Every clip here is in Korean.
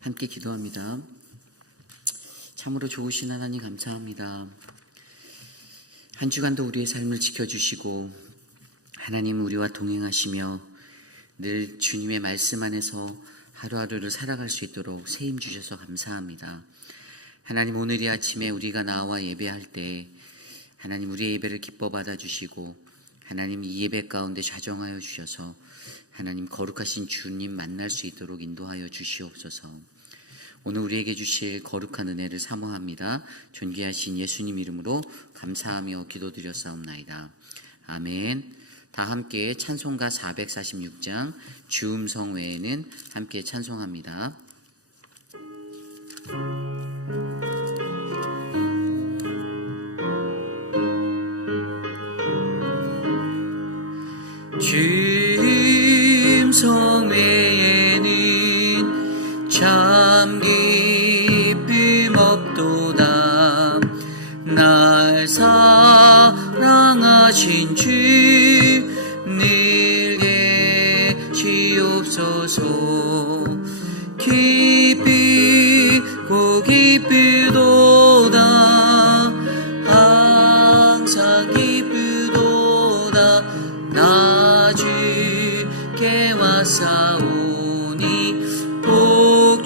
함께 기도합니다. 참으로 좋으신 하나님 감사합니다. 한 주간도 우리의 삶을 지켜주시고 하나님 우리와 동행하시며 늘 주님의 말씀 안에서 하루하루를 살아갈 수 있도록 세임 주셔서 감사합니다. 하나님, 오늘 이 아침에 우리가 나와 예배할 때 하나님 우리의 예배를 기뻐 받아주시고 하나님 이 예배 가운데 좌정하여 주셔서 하나님 거룩하신 주님 만날 수 있도록 인도하여 주시옵소서. 오늘 우리에게 주실 거룩한 은혜를 사모합니다. 존귀하신 예수님 이름으로 감사하며 기도드렸사옵나이다. 아멘. 다 함께 찬송가 446장 주음성 외에는 함께 찬송합니다. 주음성 외에는 참 기쁨 없도다. 날 사랑하신 주 늘 계시옵소서. 기쁘고 기쁘도다. 항상 기쁘도다. 나 주께 왔사오니 복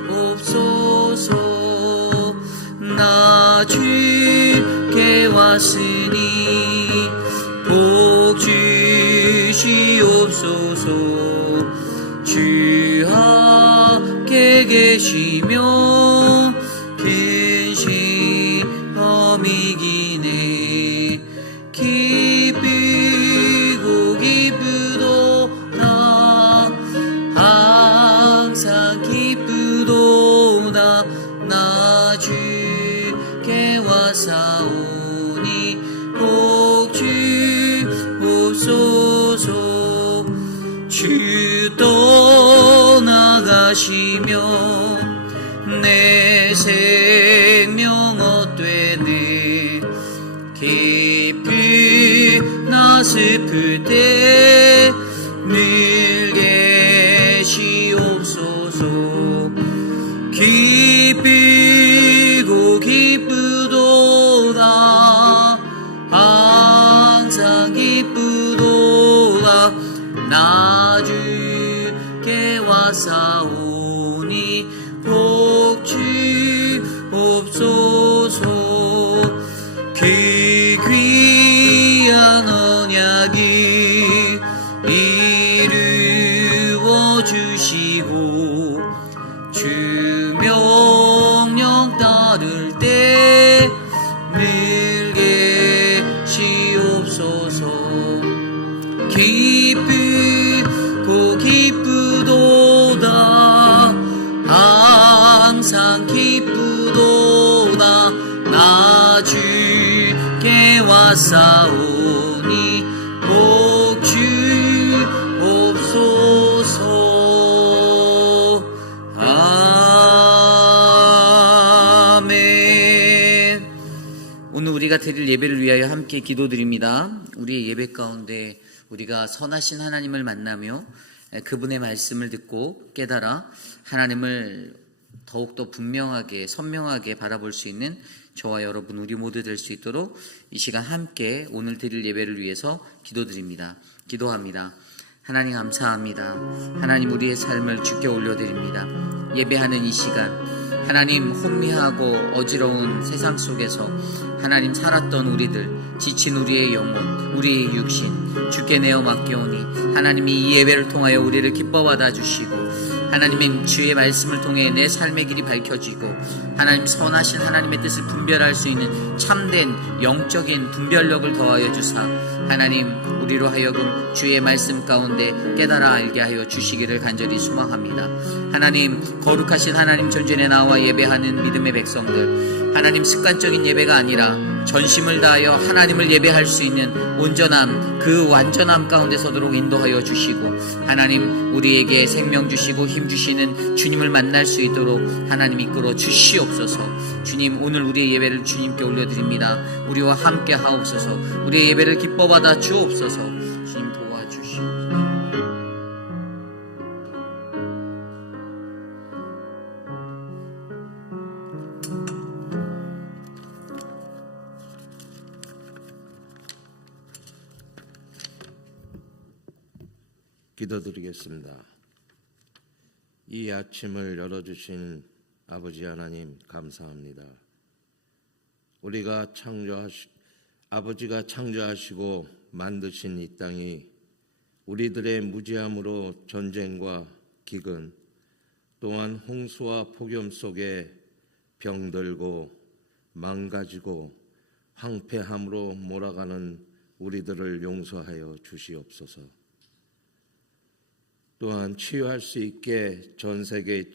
주옵소서. 나 주께 왔으니 복 주시옵소서. 주 함께 계시며 근심함 이기네. 기쁘고 기쁘도다. 항상 기쁘도다. 나 주께 왔사오니 복 주옵소서. 주 떠나가시며 내 생명 헛되네. 깊이 나 슬플 때 늘 계시옵소서. 기쁘고 기쁘도다. 항상 기쁘도다. 나 주께 왔사오니 복 주옵소서. 그 귀한 언약을 이루어 주시고 주 명령 따를 때 늘 계시옵소서. 기쁘고 기쁘도다. 항상 기쁘도다. 나 주께 왔사오니 복 주옵소서. 아멘. 오늘 우리가 드릴 예배를 위하여 함께 기도드립니다. 우리의 예배 가운데 우리가 선하신 하나님을 만나며 그분의 말씀을 듣고 깨달아 하나님을 더욱더 분명하게 선명하게 바라볼 수 있는 저와 여러분 우리 모두 될 수 있도록 이 시간 함께 오늘 드릴 예배를 위해서 기도드립니다. 기도합니다. 하나님 감사합니다. 하나님 우리의 삶을 주께 올려드립니다. 예배하는 이 시간 하나님 혼미하고 어지러운 세상 속에서 하나님 살았던 우리들, 지친 우리의 영혼, 우리의 육신 주께 내어 맡겨오니 하나님이 이 예배를 통하여 우리를 기뻐 받아주시고 하나님의 주의 말씀을 통해 내 삶의 길이 밝혀지고 하나님 선하신 하나님의 뜻을 분별할 수 있는 참된 영적인 분별력을 더하여 주사 하나님 우리로 하여금 주의 말씀 가운데 깨달아 알게 하여 주시기를 간절히 소망합니다. 하나님 거룩하신 하나님 존전에 나와 예배하는 믿음의 백성들 하나님 습관적인 예배가 아니라 전심을 다하여 하나님을 예배할 수 있는 온전함 그 완전함 가운데 서도록 인도하여 주시고 하나님 우리에게 생명 주시고 힘 주시는 주님을 만날 수 있도록 하나님 이끌어 주시옵소서. 주님 오늘 우리의 예배를 주님께 올려드립니다. 우리와 함께 하옵소서. 우리의 예배를 기뻐 받아 주옵소서. 주님 도와주시옵소서. 기도드리겠습니다. 이 아침을 열어주신 아버지 하나님 감사합니다. 아버지가 창조하시고 만드신 이 땅이 우리들의 무지함으로 전쟁과 기근 또한 홍수와 폭염 속에 병들고 망가지고 황폐함으로 몰아가는 우리들을 용서하여 주시옵소서. 또한 치유할 수 있게 전 세계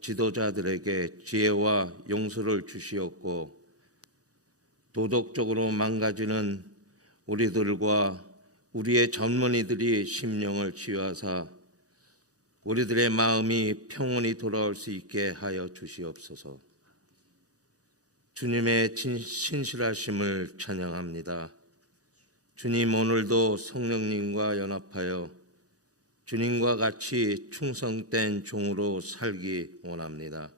지도자들에게 지혜와 용서를 주시옵고 도덕적으로 망가지는 우리들과 우리의 젊은이들이 심령을 치유하사 우리들의 마음이 평온히 돌아올 수 있게 하여 주시옵소서. 주님의 신실하심을 찬양합니다. 주님, 오늘도 성령님과 연합하여 주님과 같이 충성된 종으로 살기 원합니다.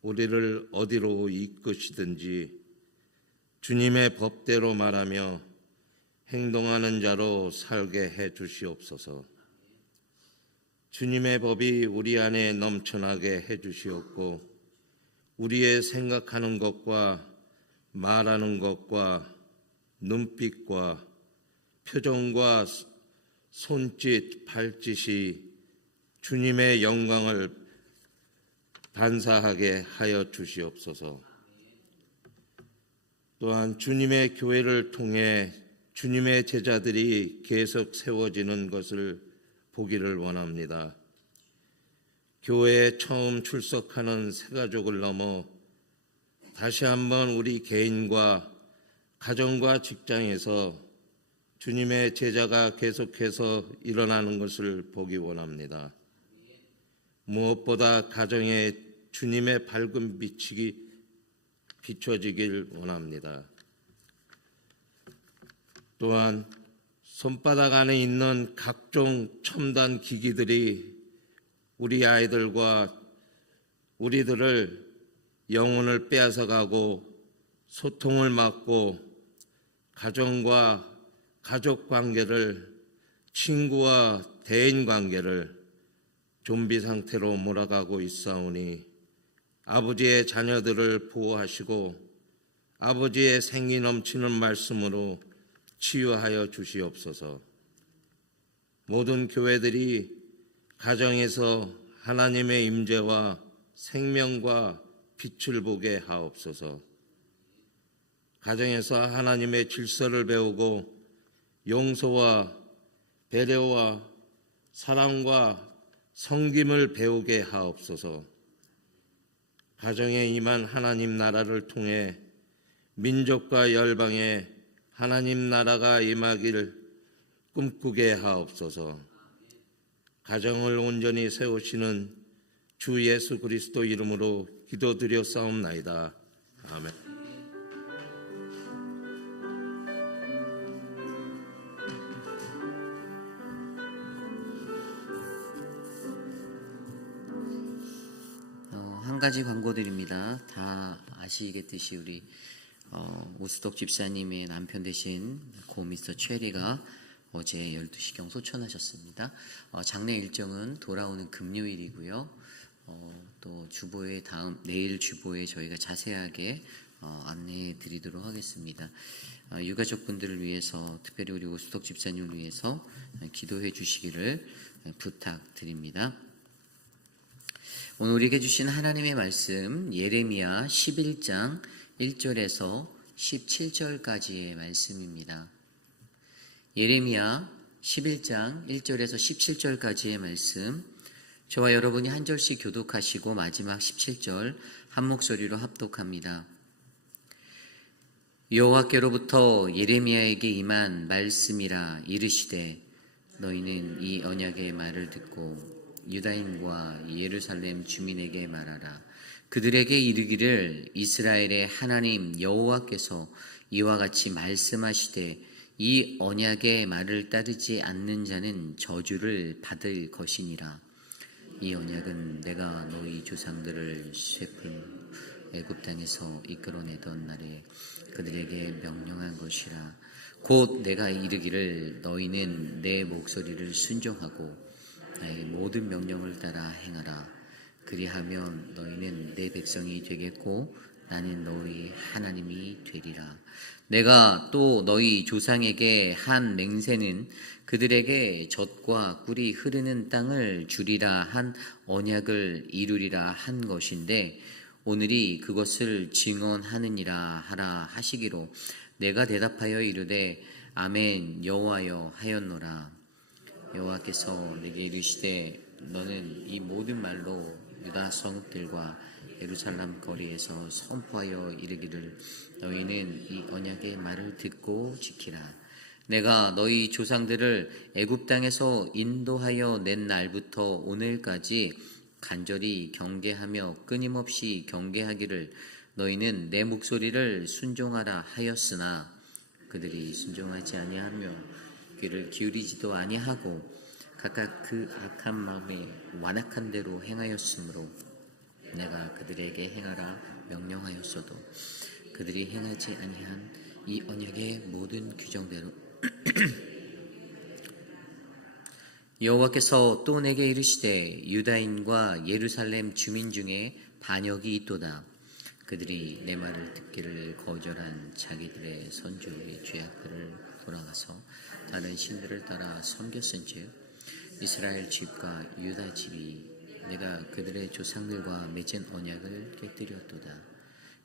우리를 어디로 이끄시든지 주님의 법대로 말하며 행동하는 자로 살게 해 주시옵소서. 주님의 법이 우리 안에 넘쳐나게 해 주시옵고 우리의 생각하는 것과 말하는 것과 눈빛과 표정과 손짓, 발짓이 주님의 영광을 반사하게 하여 주시옵소서. 또한 주님의 교회를 통해 주님의 제자들이 계속 세워지는 것을 보기를 원합니다. 교회에 처음 출석하는 새가족을 넘어 다시 한번 우리 개인과 가정과 직장에서 주님의 제자가 계속해서 일어나는 것을 보기 원합니다. 무엇보다 가정에 주님의 밝은 빛이 비춰지길 원합니다. 또한 손바닥 안에 있는 각종 첨단 기기들이 우리 아이들과 우리들을 영혼을 빼앗아가고 소통을 막고 가정과 가족 관계를, 친구와 대인 관계를 좀비 상태로 몰아가고 있사오니 아버지의 자녀들을 보호하시고 아버지의 생기 넘치는 말씀으로 치유하여 주시옵소서. 모든 교회들이 가정에서 하나님의 임재와 생명과 빛을 보게 하옵소서. 가정에서 하나님의 질서를 배우고 용서와 배려와 사랑과 섬김을 배우게 하옵소서. 가정에 임한 하나님 나라를 통해 민족과 열방에 하나님 나라가 임하기를 꿈꾸게 하옵소서. 가정을 온전히 세우시는 주 예수 그리스도 이름으로 기도드렸사옵나이다. 아멘. 한 가지 광고드립니다. 다 아시겠듯이 우리 오수덕 집사님의 남편 되신 고 미스터 최리가 어제 12시경 소천하셨습니다. 장례 일정은 돌아오는 금요일이고요. 또 주보에 내일 주보에 저희가 자세하게 안내해 드리도록 하겠습니다. 유가족분들을 위해서 특별히 우리 오수덕 집사님을 위해서 기도해 주시기를 부탁드립니다. 오늘 우리에게 주신 하나님의 말씀 예레미야 11장 1절에서 17절까지의 말씀입니다. 예레미야 11장 1절에서 17절까지의 말씀, 저와 여러분이 한 절씩 교독하시고 마지막 17절 한 목소리로 합독합니다. 여호와께로부터 예레미야에게 임한 말씀이라 이르시되 너희는 이 언약의 말을 듣고 유다인과 예루살렘 주민에게 말하라. 그들에게 이르기를 이스라엘의 하나님 여호와께서 이와 같이 말씀하시되 이 언약의 말을 따르지 않는 자는 저주를 받을 것이니라. 이 언약은 내가 너희 조상들을 쇠풀 애굽 땅에서 이끌어내던 날에 그들에게 명령한 것이라. 곧 내가 이르기를 너희는 내 목소리를 순종하고 나의 모든 명령을 따라 행하라. 그리하면 너희는 내 백성이 되겠고 나는 너희 하나님이 되리라. 내가 또 너희 조상에게 한 맹세는 그들에게 젖과 꿀이 흐르는 땅을 주리라 한 언약을 이루리라 한 것인데 오늘이 그것을 증언하느니라 하라 하시기로 내가 대답하여 이르되 아멘 여호와여 하였노라. 여호와께서 내게 이르시되 너는 이 모든 말로 유다 성읍들과 예루살렘 거리에서 선포하여 이르기를 너희는 이 언약의 말을 듣고 지키라. 내가 너희 조상들을 애굽 땅에서 인도하여 낸 날부터 오늘까지 간절히 경계하며 끊임없이 경계하기를 너희는 내 목소리를 순종하라 하였으나 그들이 순종하지 아니하며 귀를 기울이지도 아니하고 각각 그 악한 마음에 완악한 대로 행하였으므로 내가 그들에게 행하라 명령하였어도 그들이 행하지 아니한 이 언약의 모든 규정대로 여호와께서 또 내게 이르시되 유다인과 예루살렘 주민 중에 반역이 있도다. 그들이 내 말을 듣기를 거절한 자기들의 선조의 죄악들을 돌아가서 다른 신들을 따라 섬겼은즉 이스라엘 집과 유다 집이 내가 그들의 조상들과 맺은 언약을 깨뜨렸도다.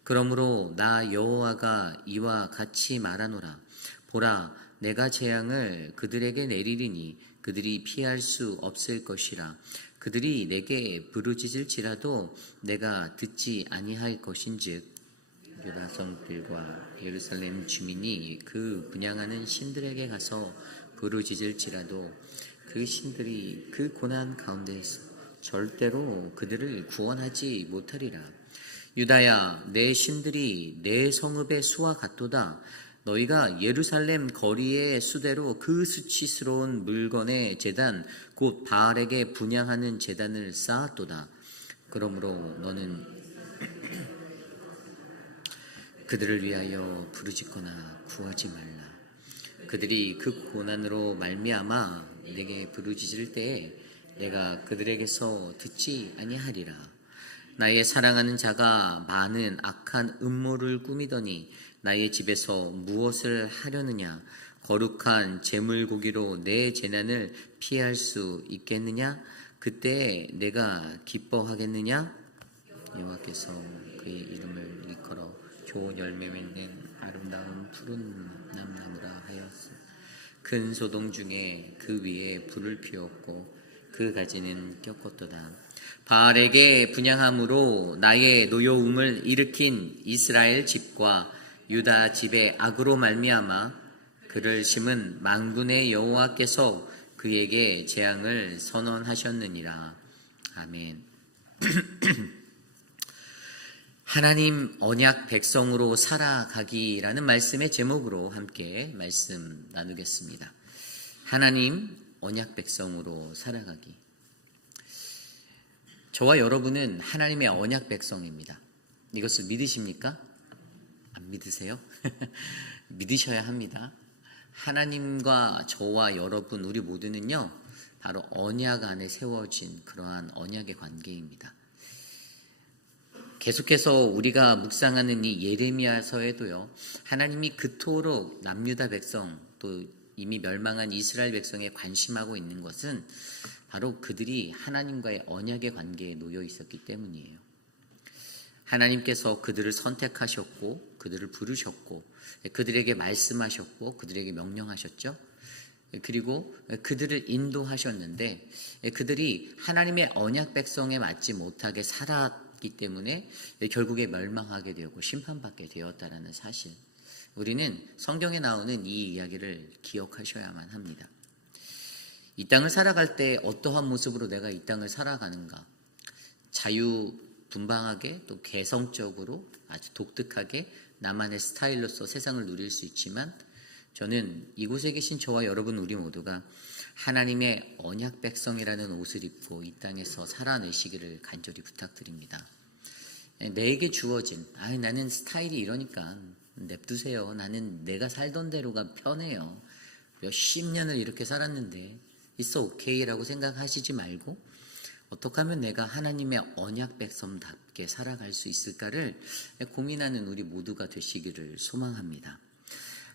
그러므로 나 여호와가 이와 같이 말하노라. 보라, 내가 재앙을 그들에게 내리리니 그들이 피할 수 없을 것이라. 그들이 내게 부르짖을지라도 내가 듣지 아니할 것인즉 유다 성들과 예루살렘 주민이 그 분향하는 신들에게 가서 부르짖을지라도 그 신들이 그 고난 가운데에서 절대로 그들을 구원하지 못하리라. 유다야, 내 신들이 내 성읍의 수와 같도다. 너희가 예루살렘 거리의 수대로 그 수치스러운 물건의 제단 곧 바알에게 분향하는 제단을 쌓았도다. 그러므로 너는 그들을 위하여 부르짖거나 구하지 말라. 그들이 그 고난으로 말미암아 내게 부르짖을 때에 내가 그들에게서 듣지 아니하리라. 나의 사랑하는 자가 많은 악한 음모를 꾸미더니 나의 집에서 무엇을 하려느냐? 거룩한 제물고기로 내 재난을 피할 수 있겠느냐? 그때 내가 기뻐하겠느냐? 여호와께서 그의 이름을 일컬어 좋은 열매 맺는 아름다운 푸른 남나무라 하였으. 큰 소동 중에 그 위에 불을 피웠고 그 가지는 꺾었도다. 바알에게 분향함으로 나의 노여움을 일으킨 이스라엘 집과 유다 집의 악으로 말미암아 그를 심은 만군의 여호와께서 그에게 재앙을 선언하셨느니라. 아멘. 하나님 언약 백성으로 살아가기라는 말씀의 제목으로 함께 말씀 나누겠습니다. 하나님 언약 백성으로 살아가기. 저와 여러분은 하나님의 언약 백성입니다. 이것을 믿으십니까? 안 믿으세요? 믿으셔야 합니다. 하나님과 저와 여러분 우리 모두는요 바로 언약 안에 세워진 그러한 언약의 관계입니다. 계속해서 우리가 묵상하는 이 예레미야서에도요 하나님이 그토록 남유다 백성 또 이미 멸망한 이스라엘 백성에 관심하고 있는 것은 바로 그들이 하나님과의 언약의 관계에 놓여 있었기 때문이에요. 하나님께서 그들을 선택하셨고 그들을 부르셨고 그들에게 말씀하셨고 그들에게 명령하셨죠. 그리고 그들을 인도하셨는데 그들이 하나님의 언약 백성에 맞지 못하게 살았기 때문에 결국에 멸망하게 되었고 심판받게 되었다라는 사실, 우리는 성경에 나오는 이 이야기를 기억하셔야만 합니다. 이 땅을 살아갈 때 어떠한 모습으로 내가 이 땅을 살아가는가, 자유분방하게 또 개성적으로 아주 독특하게 나만의 스타일로서 세상을 누릴 수 있지만, 저는 이곳에 계신 저와 여러분 우리 모두가 하나님의 언약 백성이라는 옷을 입고 이 땅에서 살아내시기를 간절히 부탁드립니다. 내게 주어진 나는 스타일이 이러니까 냅두세요. 나는 내가 살던 대로가 편해요. 몇십 년을 이렇게 살았는데 it's okay라고 생각하시지 말고 어떻게 하면 내가 하나님의 언약 백성답게 살아갈 수 있을까를 고민하는 우리 모두가 되시기를 소망합니다.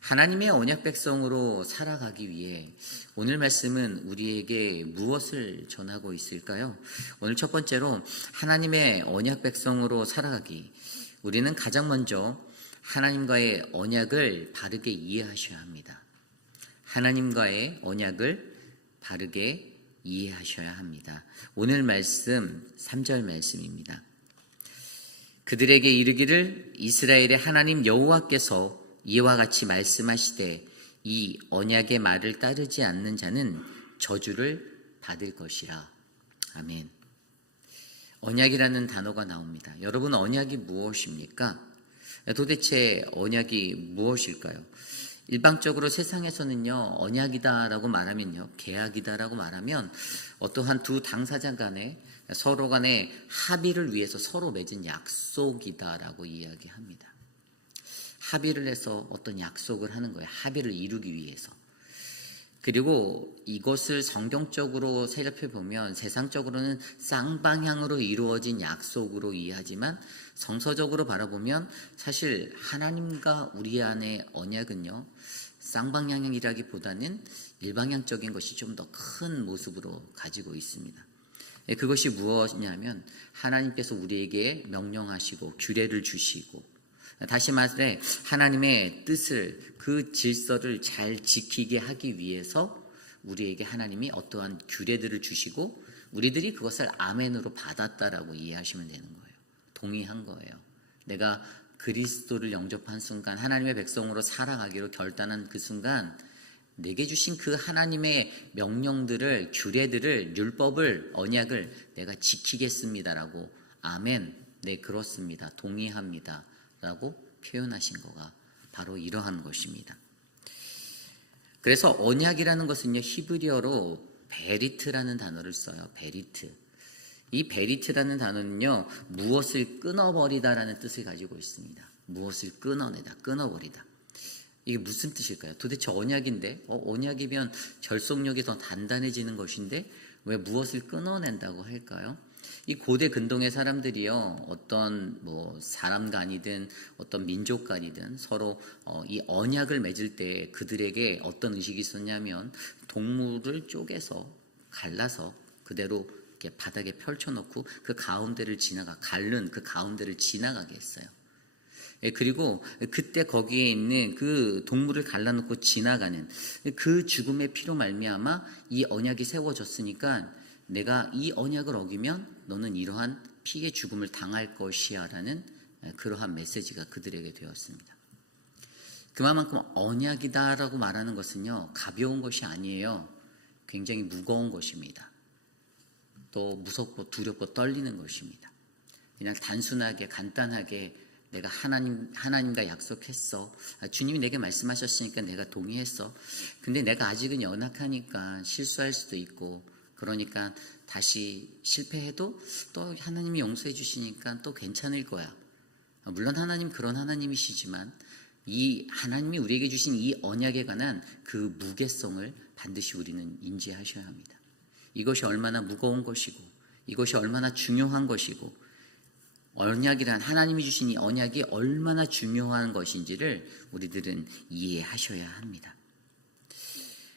하나님의 언약 백성으로 살아가기 위해 오늘 말씀은 우리에게 무엇을 전하고 있을까요? 오늘 첫 번째로 하나님의 언약 백성으로 살아가기. 우리는 가장 먼저 하나님과의 언약을 바르게 이해하셔야 합니다. 하나님과의 언약을 바르게 이해하셔야 합니다. 오늘 말씀 3절 말씀입니다. 그들에게 이르기를 이스라엘의 하나님 여호와께서 이와 같이 말씀하시되 이 언약의 말을 따르지 않는 자는 저주를 받을 것이라. 아멘. 언약이라는 단어가 나옵니다. 여러분, 언약이 무엇입니까? 도대체 언약이 무엇일까요? 일방적으로 세상에서는요, 언약이다라고 말하면요, 계약이다라고 말하면 어떠한 두 당사자 간에 서로 간의 합의를 위해서 서로 맺은 약속이다라고 이야기합니다. 합의를 해서 어떤 약속을 하는 거예요. 합의를 이루기 위해서. 그리고 이것을 성경적으로 살펴보면 세상적으로는 쌍방향으로 이루어진 약속으로 이해하지만 성서적으로 바라보면 사실 하나님과 우리 안의 언약은요, 쌍방향이라기보다는 일방향적인 것이 좀 더 큰 모습으로 가지고 있습니다. 그것이 무엇이냐면 하나님께서 우리에게 명령하시고 규례를 주시고, 다시 말해 하나님의 뜻을, 그 질서를 잘 지키게 하기 위해서 우리에게 하나님이 어떠한 규례들을 주시고 우리들이 그것을 아멘으로 받았다라고 이해하시면 되는 거예요. 동의한 거예요. 내가 그리스도를 영접한 순간, 하나님의 백성으로 살아가기로 결단한 그 순간 내게 주신 그 하나님의 명령들을, 규례들을, 율법을, 언약을 내가 지키겠습니다라고 아멘, 네 그렇습니다, 동의합니다 라고 표현하신 거가 바로 이러한 것입니다. 그래서 언약이라는 것은요, 히브리어로 베리트라는 단어를 써요. 베리트. 이 베리트라는 단어는요, 무엇을 끊어버리다라는 뜻을 가지고 있습니다. 무엇을 끊어내다, 끊어버리다. 이게 무슨 뜻일까요? 도대체 언약인데, 언약이면 결속력이 더 단단해지는 것인데 왜 무엇을 끊어낸다고 할까요? 이 고대 근동의 사람들이요, 어떤 사람 간이든 어떤 민족 간이든 서로 이 언약을 맺을 때 그들에게 어떤 의식이 있었냐면 동물을 쪼개서 갈라서 그대로 이렇게 바닥에 펼쳐놓고 그 가운데를 갈른 그 가운데를 지나가게 했어요. 그리고 그때 거기에 있는 그 동물을 갈라놓고 지나가는 그 죽음의 피로 말미암아 이 언약이 세워졌으니까 내가 이 언약을 어기면 너는 이러한 피의 죽음을 당할 것이야 라는 그러한 메시지가 그들에게 되었습니다. 그만큼 언약이다라고 말하는 것은요, 가벼운 것이 아니에요. 굉장히 무거운 것입니다. 또 무섭고 두렵고 떨리는 것입니다. 그냥 단순하게 간단하게 내가 하나님과 약속했어. 주님이 내게 말씀하셨으니까 내가 동의했어. 근데 내가 아직은 연약하니까 실수할 수도 있고, 그러니까 다시 실패해도 또 하나님이 용서해 주시니까 또 괜찮을 거야. 물론 하나님 그런 하나님이시지만 이 하나님이 우리에게 주신 이 언약에 관한 그 무게성을 반드시 우리는 인지하셔야 합니다. 이것이 얼마나 무거운 것이고 이것이 얼마나 중요한 것이고 언약이란, 하나님이 주신 이 언약이 얼마나 중요한 것인지를 우리들은 이해하셔야 합니다.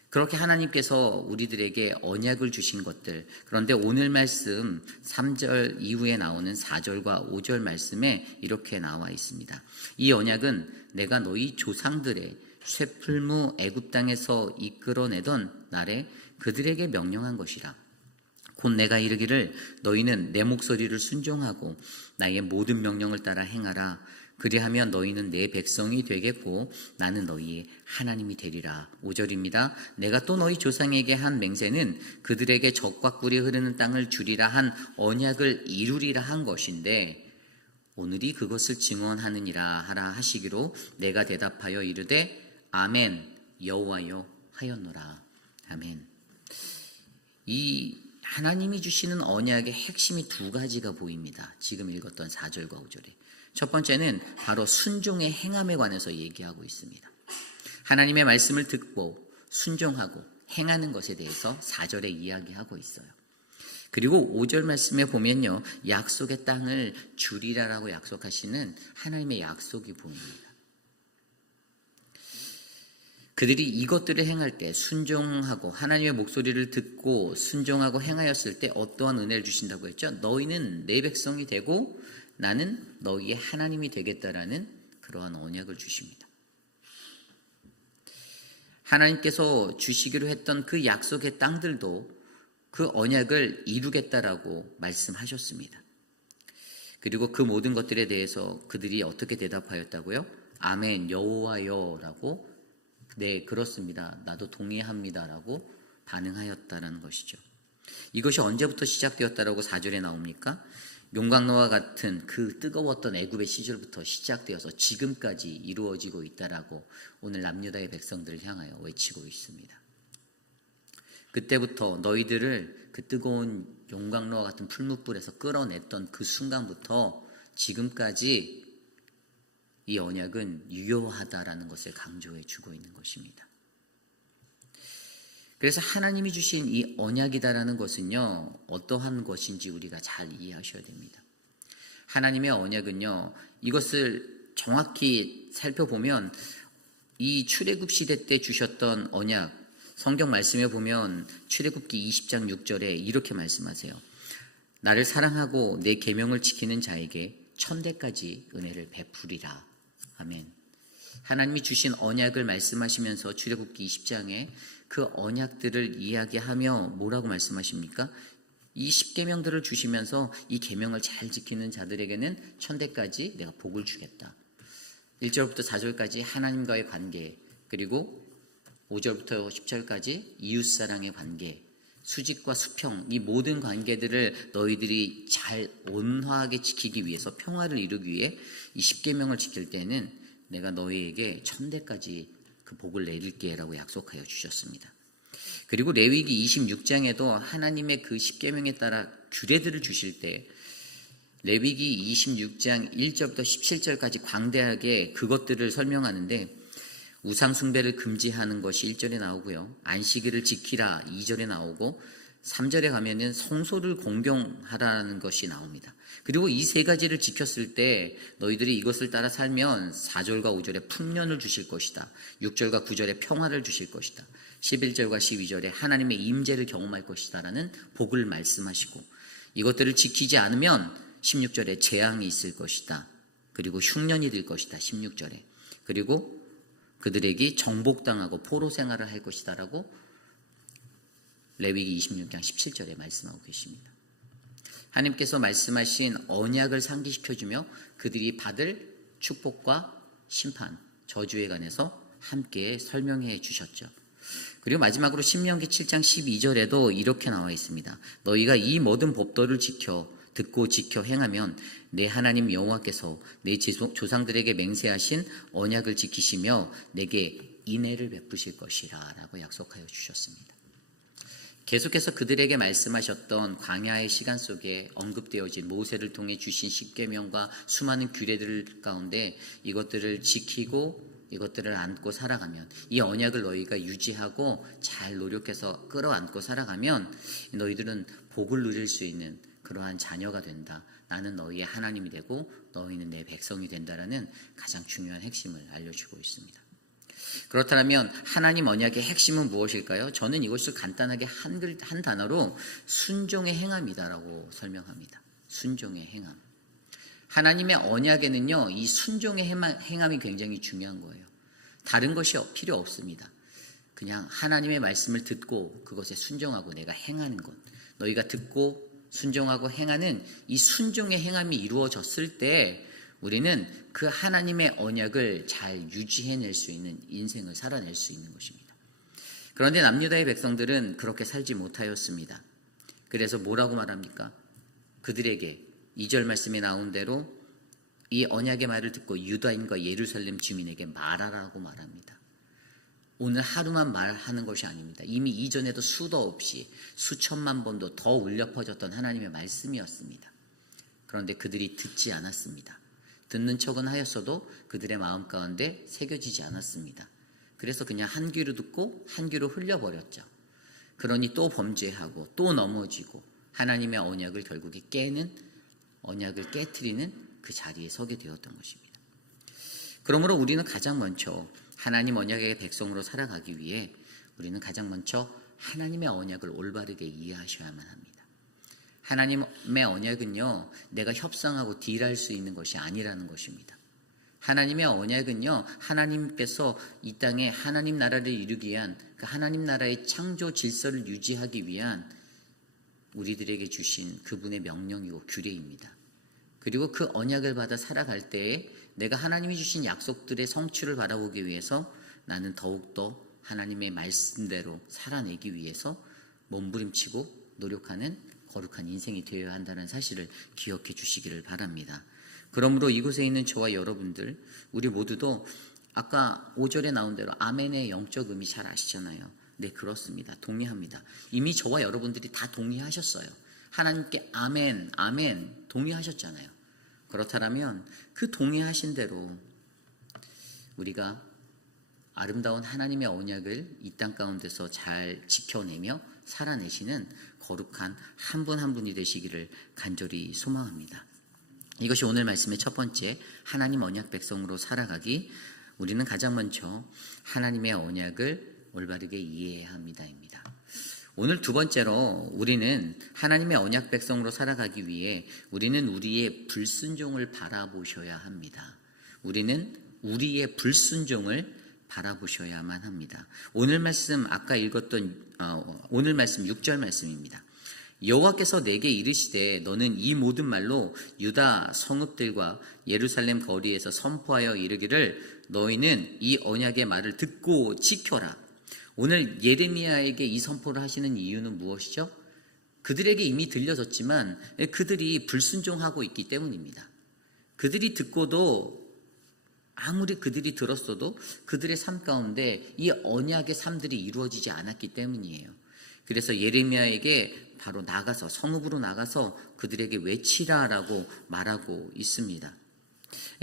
그렇게 하나님께서 우리들에게 언약을 주신 것들, 그런데 오늘 말씀 3절 이후에 나오는 4절과 5절 말씀에 이렇게 나와 있습니다. 이 언약은 내가 너희 조상들의 쇠풀무 애굽 땅에서 이끌어내던 날에 그들에게 명령한 것이라. 곧 내가 이르기를 너희는 내 목소리를 순종하고 나의 모든 명령을 따라 행하라. 그리하면 너희는 내 백성이 되겠고 나는 너희의 하나님이 되리라. 5절입니다. 내가 또 너희 조상에게 한 맹세는 그들에게 젖과 꿀이 흐르는 땅을 주리라 한 언약을 이루리라 한 것인데 오늘이 그것을 증언하느니라 하라 하시기로 내가 대답하여 이르되 아멘 여호와여 하였노라. 아멘. 이 하나님이 주시는 언약의 핵심이 두 가지가 보입니다. 지금 읽었던 4절과 5절에. 첫 번째는 바로 순종의 행함에 관해서 얘기하고 있습니다. 하나님의 말씀을 듣고 순종하고 행하는 것에 대해서 4절에 이야기하고 있어요. 그리고 5절 말씀에 보면요, 약속의 땅을 주리라라고 약속하시는 하나님의 약속이 보입니다. 그들이 이것들을 행할 때 순종하고 하나님의 목소리를 듣고 순종하고 행하였을 때 어떠한 은혜를 주신다고 했죠? 너희는 내 백성이 되고 나는 너희의 하나님이 되겠다라는 그러한 언약을 주십니다. 하나님께서 주시기로 했던 그 약속의 땅들도 그 언약을 이루겠다라고 말씀하셨습니다. 그리고 그 모든 것들에 대해서 그들이 어떻게 대답하였다고요? 아멘, 여호와여라고, 네, 그렇습니다, 나도 동의합니다라고 반응하였다라는 것이죠. 이것이 언제부터 시작되었다라고 4절에 나옵니까? 용광로와 같은 그 뜨거웠던 애굽의 시절부터 시작되어서 지금까지 이루어지고 있다라고 오늘 남유다의 백성들을 향하여 외치고 있습니다. 그때부터 너희들을 그 뜨거운 용광로와 같은 풀무불에서 끌어냈던 그 순간부터 지금까지 이 언약은 유효하다라는 것을 강조해 주고 있는 것입니다. 그래서 하나님이 주신 이 언약이다라는 것은요, 어떠한 것인지 우리가 잘 이해하셔야 됩니다. 하나님의 언약은요, 이것을 정확히 살펴보면 이 출애굽 시대 때 주셨던 언약, 성경 말씀에 보면 출애굽기 20장 6절에 이렇게 말씀하세요. 나를 사랑하고 내 계명을 지키는 자에게 천대까지 은혜를 베푸리라. 아멘. 하나님이 주신 언약을 말씀하시면서 출애굽기 20장에 그 언약들을 이야기하며 뭐라고 말씀하십니까? 이 10계명들을 주시면서 이 계명을 잘 지키는 자들에게는 천대까지 내가 복을 주겠다. 1절부터 4절까지 하나님과의 관계, 그리고 5절부터 10절까지 이웃사랑의 관계, 수직과 수평, 이 모든 관계들을 너희들이 잘 온화하게 지키기 위해서, 평화를 이루기 위해 이 10계명을 지킬 때는 내가 너희에게 천대까지 그 복을 내릴게 라고 약속하여 주셨습니다. 그리고 레위기 26장에도 하나님의 그 10계명에 따라 규례들을 주실 때 레위기 26장 1절부터 17절까지 광대하게 그것들을 설명하는데, 우상 숭배를 금지하는 것이 1절에 나오고요, 안식일을 지키라 2절에 나오고, 3절에 가면은 성소를 공경하라는 것이 나옵니다. 그리고 이 세 가지를 지켰을 때 너희들이 이것을 따라 살면 4절과 5절에 풍년을 주실 것이다, 6절과 9절에 평화를 주실 것이다, 11절과 12절에 하나님의 임재를 경험할 것이다 라는 복을 말씀하시고, 이것들을 지키지 않으면 16절에 재앙이 있을 것이다, 그리고 흉년이 될 것이다 16절에, 그리고 그들에게 정복당하고 포로 생활을 할 것이다 라고 레위기 26장 17절에 말씀하고 계십니다. 하나님께서 말씀하신 언약을 상기시켜주며 그들이 받을 축복과 심판, 저주에 관해서 함께 설명해 주셨죠. 그리고 마지막으로 신명기 7장 12절에도 이렇게 나와 있습니다. 너희가 이 모든 법도를 듣고 지켜 행하면 내 하나님 여호와께서 내 조상들에게 맹세하신 언약을 지키시며 내게 인애를 베푸실 것이라 라고 약속하여 주셨습니다. 계속해서 그들에게 말씀하셨던 광야의 시간 속에 언급되어진 모세를 통해 주신 십계명과 수많은 규례들 가운데 이것들을 지키고 이것들을 안고 살아가면, 이 언약을 너희가 유지하고 잘 노력해서 끌어안고 살아가면 너희들은 복을 누릴 수 있는 그러한 자녀가 된다. 나는 너희의 하나님이 되고 너희는 내 백성이 된다라는 가장 중요한 핵심을 알려주고 있습니다. 그렇다면 하나님 언약의 핵심은 무엇일까요? 저는 이것을 간단하게 한 단어로 순종의 행함이다라고 설명합니다. 순종의 행함. 하나님의 언약에는요, 이 순종의 행함이 굉장히 중요한 거예요. 다른 것이 필요 없습니다. 그냥 하나님의 말씀을 듣고 그것에 순종하고 내가 행하는 것, 너희가 듣고 순종하고 행하는 이 순종의 행함이 이루어졌을 때 우리는 그 하나님의 언약을 잘 유지해낼 수 있는 인생을 살아낼 수 있는 것입니다. 그런데 남유다의 백성들은 그렇게 살지 못하였습니다. 그래서 뭐라고 말합니까? 그들에게 2절 말씀에 나온 대로 이 언약의 말을 듣고 유다인과 예루살렘 주민에게 말하라고 말합니다. 오늘 하루만 말하는 것이 아닙니다. 이미 이전에도 수도 없이 수천만 번도 더 울려 퍼졌던 하나님의 말씀이었습니다. 그런데 그들이 듣지 않았습니다. 듣는 척은 하였어도 그들의 마음 가운데 새겨지지 않았습니다. 그래서 그냥 한 귀로 듣고 한 귀로 흘려버렸죠. 그러니 또 범죄하고 또 넘어지고 하나님의 언약을 결국에 깨는, 언약을 깨트리는 그 자리에 서게 되었던 것입니다. 그러므로 우리는 가장 먼저 하나님 언약의 백성으로 살아가기 위해 우리는 가장 먼저 하나님의 언약을 올바르게 이해하셔야만 합니다. 하나님의 언약은요, 내가 협상하고 딜할 수 있는 것이 아니라는 것입니다. 하나님의 언약은요, 하나님께서 이 땅에 하나님 나라를 이루기 위한, 그 하나님 나라의 창조 질서를 유지하기 위한 우리들에게 주신 그분의 명령이고 규례입니다. 그리고 그 언약을 받아 살아갈 때에 내가 하나님이 주신 약속들의 성취를 바라보기 위해서 나는 더욱더 하나님의 말씀대로 살아내기 위해서 몸부림치고 노력하는 거룩한 인생이 되어야 한다는 사실을 기억해 주시기를 바랍니다. 그러므로 이곳에 있는 저와 여러분들, 우리 모두도 아까 5절에 나온 대로 아멘의 영적 의미 잘 아시잖아요. 네, 그렇습니다. 동의합니다. 이미 저와 여러분들이 다 동의하셨어요. 하나님께 아멘, 아멘 동의하셨잖아요. 그렇다면 그 동의하신 대로 우리가 아름다운 하나님의 언약을 이 땅 가운데서 잘 지켜내며 살아내시는 거룩한 한 분 한 분이 되시기를 간절히 소망합니다. 이것이 오늘 말씀의 첫 번째, 하나님 언약 백성으로 살아가기, 우리는 가장 먼저 하나님의 언약을 올바르게 이해해야 합니다입니다. 오늘 두 번째로 우리는 하나님의 언약 백성으로 살아가기 위해 우리는 우리의 불순종을 바라보셔야 합니다. 우리는 우리의 불순종을 바라보셔야만 합니다. 오늘 말씀 아까 읽었던 오늘 말씀 6절 말씀입니다. 여호와께서 내게 이르시되 너는 이 모든 말로 유다 성읍들과 예루살렘 거리에서 선포하여 이르기를 너희는 이 언약의 말을 듣고 지켜라. 오늘 예레미야에게 이 선포를 하시는 이유는 무엇이죠? 그들에게 이미 들려졌지만 그들이 불순종하고 있기 때문입니다. 그들이 듣고도 아무리 그들이 들었어도 그들의 삶 가운데 이 언약의 삶들이 이루어지지 않았기 때문이에요. 그래서 예레미야에게 바로 나가서 성읍으로 나가서 그들에게 외치라라고 말하고 있습니다.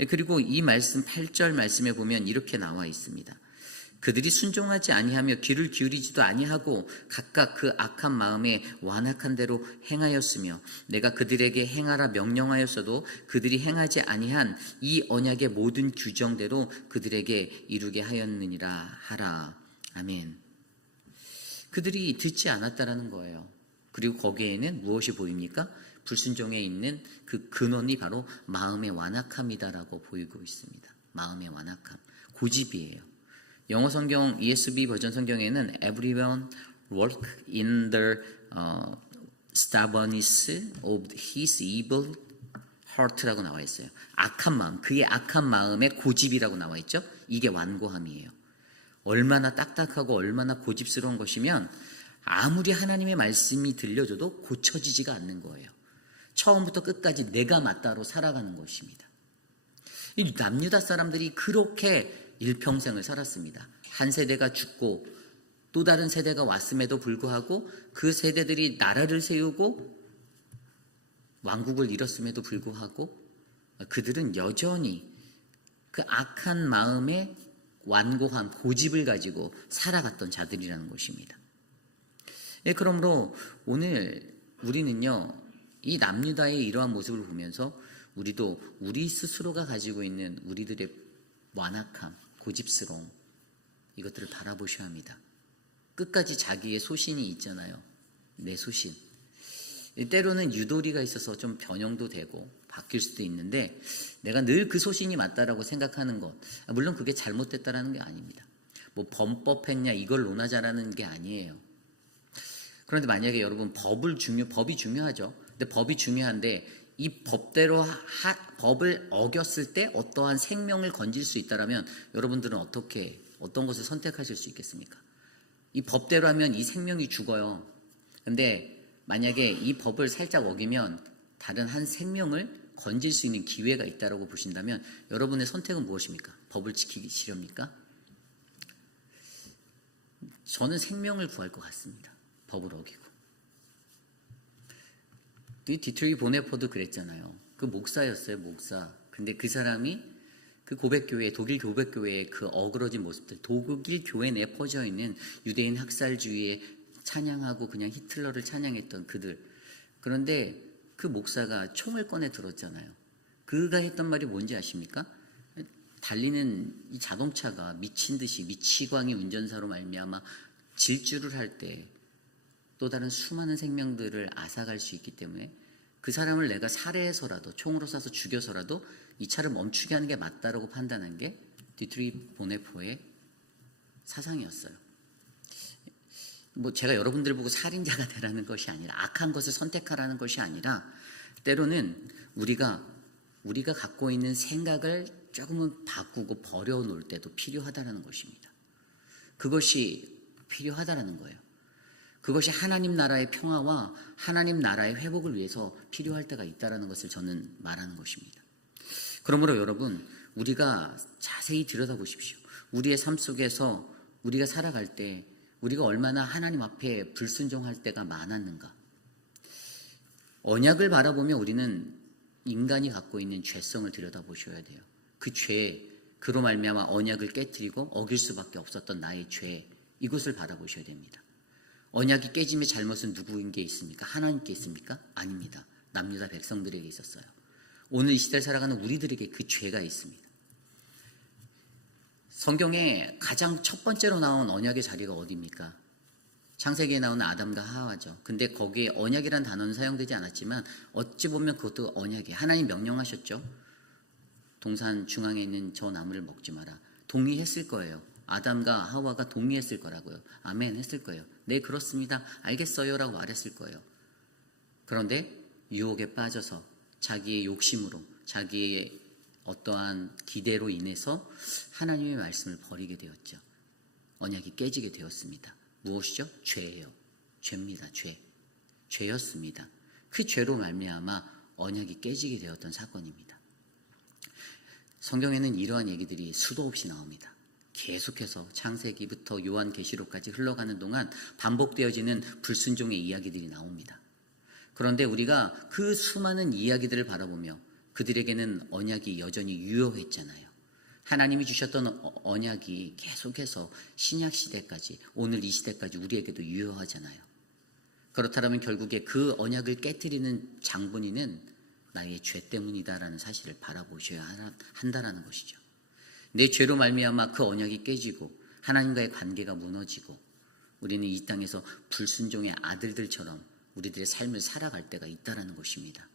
그리고 이 말씀 8절 말씀에 보면 이렇게 나와 있습니다. 그들이 순종하지 아니하며 귀를 기울이지도 아니하고 각각 그 악한 마음에 완악한 대로 행하였으며 내가 그들에게 행하라 명령하였어도 그들이 행하지 아니한 이 언약의 모든 규정대로 그들에게 이루게 하였느니라 하라. 아멘. 그들이 듣지 않았다라는 거예요. 그리고 거기에는 무엇이 보입니까? 불순종에 있는 그 근원이 바로 마음의 완악함이다라고 보이고 있습니다. 마음의 완악함, 고집이에요. 영어 성경 ESV 버전 성경에는 everyone work in the stubbornness of his evil heart라고 나와 있어요. 악한 마음, 그의 악한 마음의 고집이라고 나와 있죠. 이게 완고함이에요. 얼마나 딱딱하고 얼마나 고집스러운 것이면 아무리 하나님의 말씀이 들려줘도 고쳐지지가 않는 거예요. 처음부터 끝까지 내가 맞다로 살아가는 것입니다. 이 남유다 사람들이 그렇게 일평생을 살았습니다. 한 세대가 죽고 또 다른 세대가 왔음에도 불구하고 그 세대들이 나라를 세우고 왕국을 잃었음에도 불구하고 그들은 여전히 그 악한 마음의 완고함, 고집을 가지고 살아갔던 자들이라는 것입니다. 그러므로 오늘 우리는요, 이 남유다의 이러한 모습을 보면서 우리도 우리 스스로가 가지고 있는 우리들의 완악함, 고집스러움, 이것들을 바라보셔야 합니다. 끝까지 자기의 소신이 있잖아요. 내 소신. 때로는 유도리가 있어서 좀 변형도 되고 바뀔 수도 있는데 내가 늘 그 소신이 맞다라고 생각하는 것, 물론 그게 잘못됐다라는 게 아닙니다. 뭐 범법했냐 이걸 논하자라는 게 아니에요. 그런데 만약에 여러분 법이 중요하죠. 근데 법이 중요한데 이 법대로 법을 어겼을 때 어떠한 생명을 건질 수 있다라면 여러분들은 어떤 것을 선택하실 수 있겠습니까? 이 법대로 하면 이 생명이 죽어요. 근데 만약에 이 법을 살짝 어기면 다른 한 생명을 건질 수 있는 기회가 있다라고 보신다면 여러분의 선택은 무엇입니까? 법을 지키시렵니까? 저는 생명을 구할 것 같습니다. 법을 어기고. 디트로이 보네포도 그랬잖아요. 그 목사였어요, 목사. 근데 그 사람이 그 고백교회, 독일 고백교회의 그 어그러진 모습들, 독일 교회 내에 퍼져 있는 유대인 학살주의에 찬양하고 그냥 히틀러를 찬양했던 그들. 그런데 그 목사가 총을 꺼내 들었잖아요. 그가 했던 말이 뭔지 아십니까? 달리는 이 자동차가 미친 듯이 미치광이 운전사로 말미암아 질주를 할 때 또 다른 수많은 생명들을 앗아갈 수 있기 때문에 그 사람을 내가 살해해서라도 총으로 쏴서 죽여서라도 이 차를 멈추게 하는 게 맞다라고 판단한 게 디트리 보네포의 사상이었어요. 뭐 제가 여러분들 보고 살인자가 되라는 것이 아니라 악한 것을 선택하라는 것이 아니라 때로는 우리가 갖고 있는 생각을 조금은 바꾸고 버려놓을 때도 필요하다는 것입니다. 그것이 필요하다는 거예요. 그것이 하나님 나라의 평화와 하나님 나라의 회복을 위해서 필요할 때가 있다는 것을 저는 말하는 것입니다. 그러므로 여러분, 우리가 자세히 들여다보십시오. 우리의 삶 속에서 우리가 살아갈 때 우리가 얼마나 하나님 앞에 불순종할 때가 많았는가. 언약을 바라보며 우리는 인간이 갖고 있는 죄성을 들여다보셔야 돼요. 그 죄, 그로 말미암아 언약을 깨뜨리고 어길 수밖에 없었던 나의 죄, 이것을 바라보셔야 됩니다. 언약이 깨짐의 잘못은 누구에게 있습니까? 하나님께 있습니까? 아닙니다. 남유다 백성들에게 있었어요. 오늘 이 시대를 살아가는 우리들에게 그 죄가 있습니다. 성경에 가장 첫 번째로 나온 언약의 자리가 어디입니까? 창세기에 나오는 아담과 하와죠. 근데 거기에 언약이란 단어는 사용되지 않았지만 어찌 보면 그것도 언약이에요. 하나님 명령하셨죠. 동산 중앙에 있는 저 나무를 먹지 마라. 동의했을 거예요. 아담과 하와가 동의했을 거라고요. 아멘 했을 거예요. 네, 그렇습니다. 알겠어요 라고 말했을 거예요. 그런데 유혹에 빠져서 자기의 욕심으로, 자기의 어떠한 기대로 인해서 하나님의 말씀을 버리게 되었죠. 언약이 깨지게 되었습니다. 무엇이죠? 죄예요. 죄입니다. 죄였습니다. 그 죄로 말미암아 언약이 깨지게 되었던 사건입니다. 성경에는 이러한 얘기들이 수도 없이 나옵니다. 계속해서 창세기부터 요한계시록까지 흘러가는 동안 반복되어지는 불순종의 이야기들이 나옵니다. 그런데 우리가 그 수많은 이야기들을 바라보며 그들에게는 언약이 여전히 유효했잖아요. 하나님이 주셨던 언약이 계속해서 신약시대까지, 오늘 이 시대까지 우리에게도 유효하잖아요. 그렇다면 결국에 그 언약을 깨뜨리는 장본인은 나의 죄 때문이다라는 사실을 바라보셔야 한다는 것이죠. 내 죄로 말미암아 그 언약이 깨지고 하나님과의 관계가 무너지고 우리는 이 땅에서 불순종의 아들들처럼 우리들의 삶을 살아갈 때가 있다는 것입니다.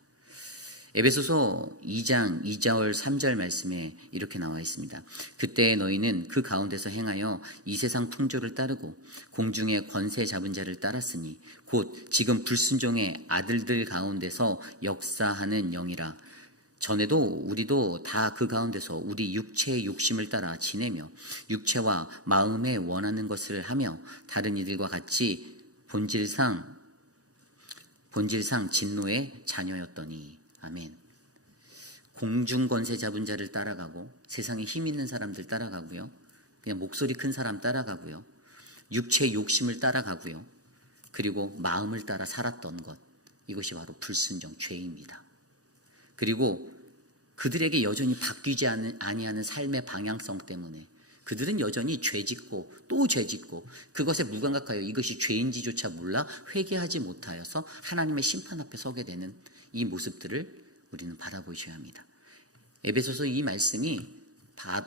에베소서 2장 2절 3절 말씀에 이렇게 나와 있습니다. 그때 너희는 그 가운데서 행하여 이 세상 풍조를 따르고 공중의 권세 잡은 자를 따랐으니 곧 지금 불순종의 아들들 가운데서 역사하는 영이라. 전에도 우리도 다 그 가운데서 우리 육체의 욕심을 따라 지내며 육체와 마음에 원하는 것을 하며 다른 이들과 같이 본질상 진노의 자녀였더니. 아멘. 공중 권세 잡은 자를 따라가고 세상에 힘 있는 사람들 따라가고요. 그냥 목소리 큰 사람 따라가고요. 육체의 욕심을 따라가고요. 그리고 마음을 따라 살았던 것. 이것이 바로 불순종, 죄입니다. 그리고 그들에게 여전히 바뀌지 아니하는 삶의 방향성 때문에 그들은 여전히 죄짓고 또 죄짓고 그것에 무감각하여 이것이 죄인지조차 몰라 회개하지 못하여서 하나님의 심판 앞에 서게 되는 이 모습들을 우리는 바라보셔야 합니다. 에베소서 이 말씀이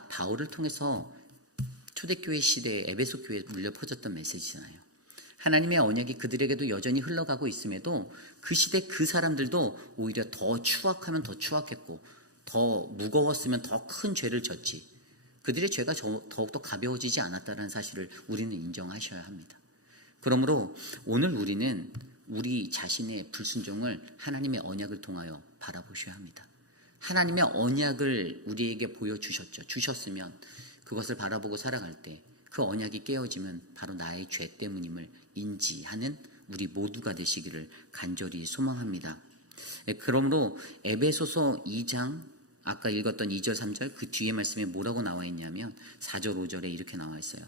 바울을 통해서 초대교회 시대에 에베소 교회에 물려 퍼졌던 메시지잖아요. 하나님의 언약이 그들에게도 여전히 흘러가고 있음에도 그 시대 그 사람들도 오히려 더 추악하면 더 추악했고 더 무거웠으면 더 큰 죄를 졌지 그들의 죄가 더욱더 가벼워지지 않았다는 사실을 우리는 인정하셔야 합니다. 그러므로 오늘 우리는 우리 자신의 불순종을 하나님의 언약을 통하여 바라보셔야 합니다. 하나님의 언약을 우리에게 보여주셨죠. 주셨으면 그것을 바라보고 살아갈 때 그 언약이 깨어지면 바로 나의 죄 때문임을 인지하는 우리 모두가 되시기를 간절히 소망합니다. 그러므로 에베소서 2장 아까 읽었던 2절 3절 그 뒤에 말씀에 뭐라고 나와 있냐면 4절 5절에 이렇게 나와 있어요.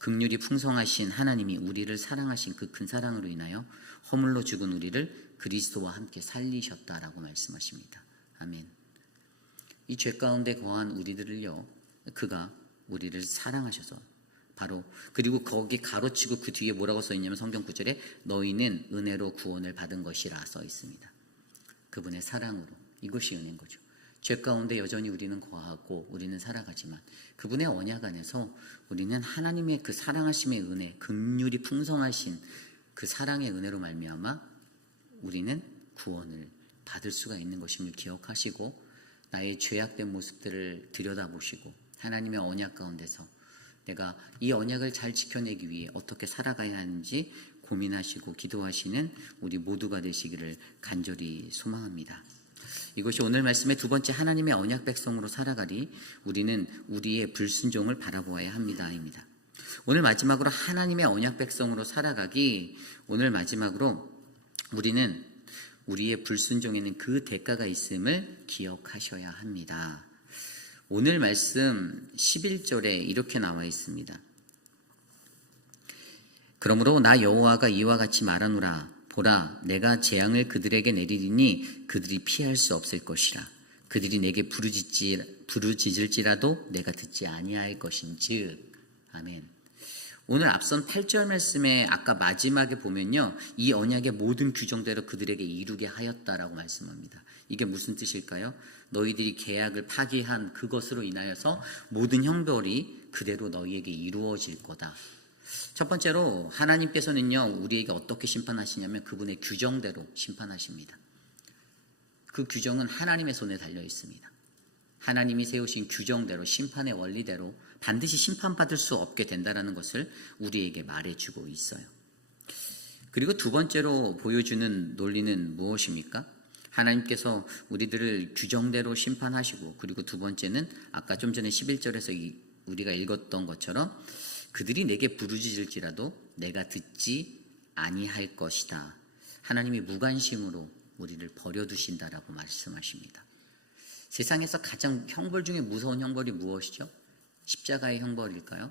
긍휼이 풍성하신 하나님이 우리를 사랑하신 그 큰 사랑으로 인하여 허물로 죽은 우리를 그리스도와 함께 살리셨다라고 말씀하십니다. 아멘. 이 죄 가운데 거한 우리들을요, 그가 우리를 사랑하셔서 바로, 그리고 거기 가로치고 그 뒤에 뭐라고 써 있냐면 성경 구절에 너희는 은혜로 구원을 받은 것이라 써 있습니다. 그분의 사랑으로. 이것이 은혜인 거죠. 죄 가운데 여전히 우리는 거하고 우리는 살아가지만 그분의 언약 안에서 우리는 하나님의 그 사랑하심의 은혜, 긍휼이 풍성하신 그 사랑의 은혜로 말미암아 우리는 구원을 받을 수가 있는 것임을 기억하시고 나의 죄악된 모습들을 들여다보시고 하나님의 언약 가운데서 내가 이 언약을 잘 지켜내기 위해 어떻게 살아가야 하는지 고민하시고 기도하시는 우리 모두가 되시기를 간절히 소망합니다. 이것이 오늘 말씀의 두 번째, 하나님의 언약 백성으로 살아가리 우리는 우리의 불순종을 바라보아야 합니다입니다. 오늘 마지막으로 하나님의 언약 백성으로 살아가기, 오늘 마지막으로 우리는 우리의 불순종에는 그 대가가 있음을 기억하셔야 합니다. 오늘 말씀 11절에 이렇게 나와 있습니다. 그러므로 나 여호와가 이와 같이 말하노라. 보라, 내가 재앙을 그들에게 내리리니 그들이 피할 수 없을 것이라. 그들이 내게 부르짖을지라도 내가 듣지 아니할 것인즉. 아멘. 오늘 앞선 8절 말씀에 아까 마지막에 보면요, 이 언약의 모든 규정대로 그들에게 이루게 하였다라고 말씀합니다. 이게 무슨 뜻일까요? 너희들이 계약을 파기한 그것으로 인하여서 모든 형벌이 그대로 너희에게 이루어질 거다. 첫 번째로 하나님께서는요, 우리에게 어떻게 심판하시냐면 그분의 규정대로 심판하십니다. 그 규정은 하나님의 손에 달려 있습니다. 하나님이 세우신 규정대로, 심판의 원리대로 반드시 심판받을 수 없게 된다는 것을 우리에게 말해주고 있어요. 그리고 두 번째로 보여주는 논리는 무엇입니까? 하나님께서 우리들을 규정대로 심판하시고, 그리고 두 번째는 아까 좀 전에 11절에서 우리가 읽었던 것처럼 그들이 내게 부르짖을지라도 내가 듣지 아니할 것이다. 하나님이 무관심으로 우리를 버려두신다라고 말씀하십니다. 세상에서 가장 형벌 중에 무서운 형벌이 무엇이죠? 십자가의 형벌일까요?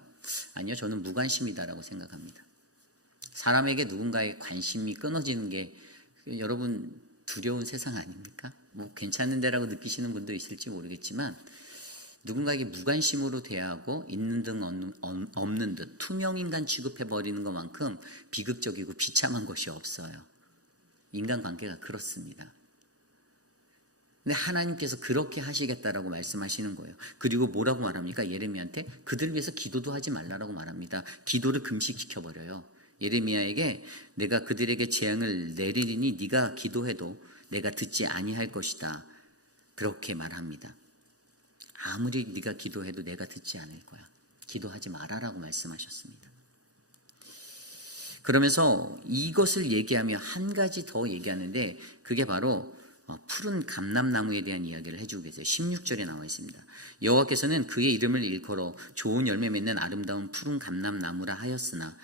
아니요, 저는 무관심이다라고 생각합니다. 사람에게 누군가의 관심이 끊어지는 게 여러분 두려운 세상 아닙니까? 뭐 괜찮은데라고 느끼시는 분도 있을지 모르겠지만 누군가에게 무관심으로 대하고 있는 듯 없는 듯 투명인간 취급해버리는 것만큼 비극적이고 비참한 것이 없어요. 인간관계가 그렇습니다. 근데 하나님께서 그렇게 하시겠다라고 말씀하시는 거예요. 그리고 뭐라고 말합니까? 예레미야한테 그들을 위해서 기도도 하지 말라라고 말합니다. 기도를 금식시켜버려요. 예레미야에게 내가 그들에게 재앙을 내리리니 네가 기도해도 내가 듣지 아니할 것이다. 그렇게 말합니다. 아무리 네가 기도해도 내가 듣지 않을 거야. 기도하지 말아라고 말씀하셨습니다. 그러면서 이것을 얘기하며 한 가지 더 얘기하는데 그게 바로 푸른 감람나무에 대한 이야기를 해주고 계세요. 16절에 나와 있습니다. 여호와께서는 그의 이름을 일컬어 좋은 열매 맺는 아름다운 푸른 감람나무라 하였으나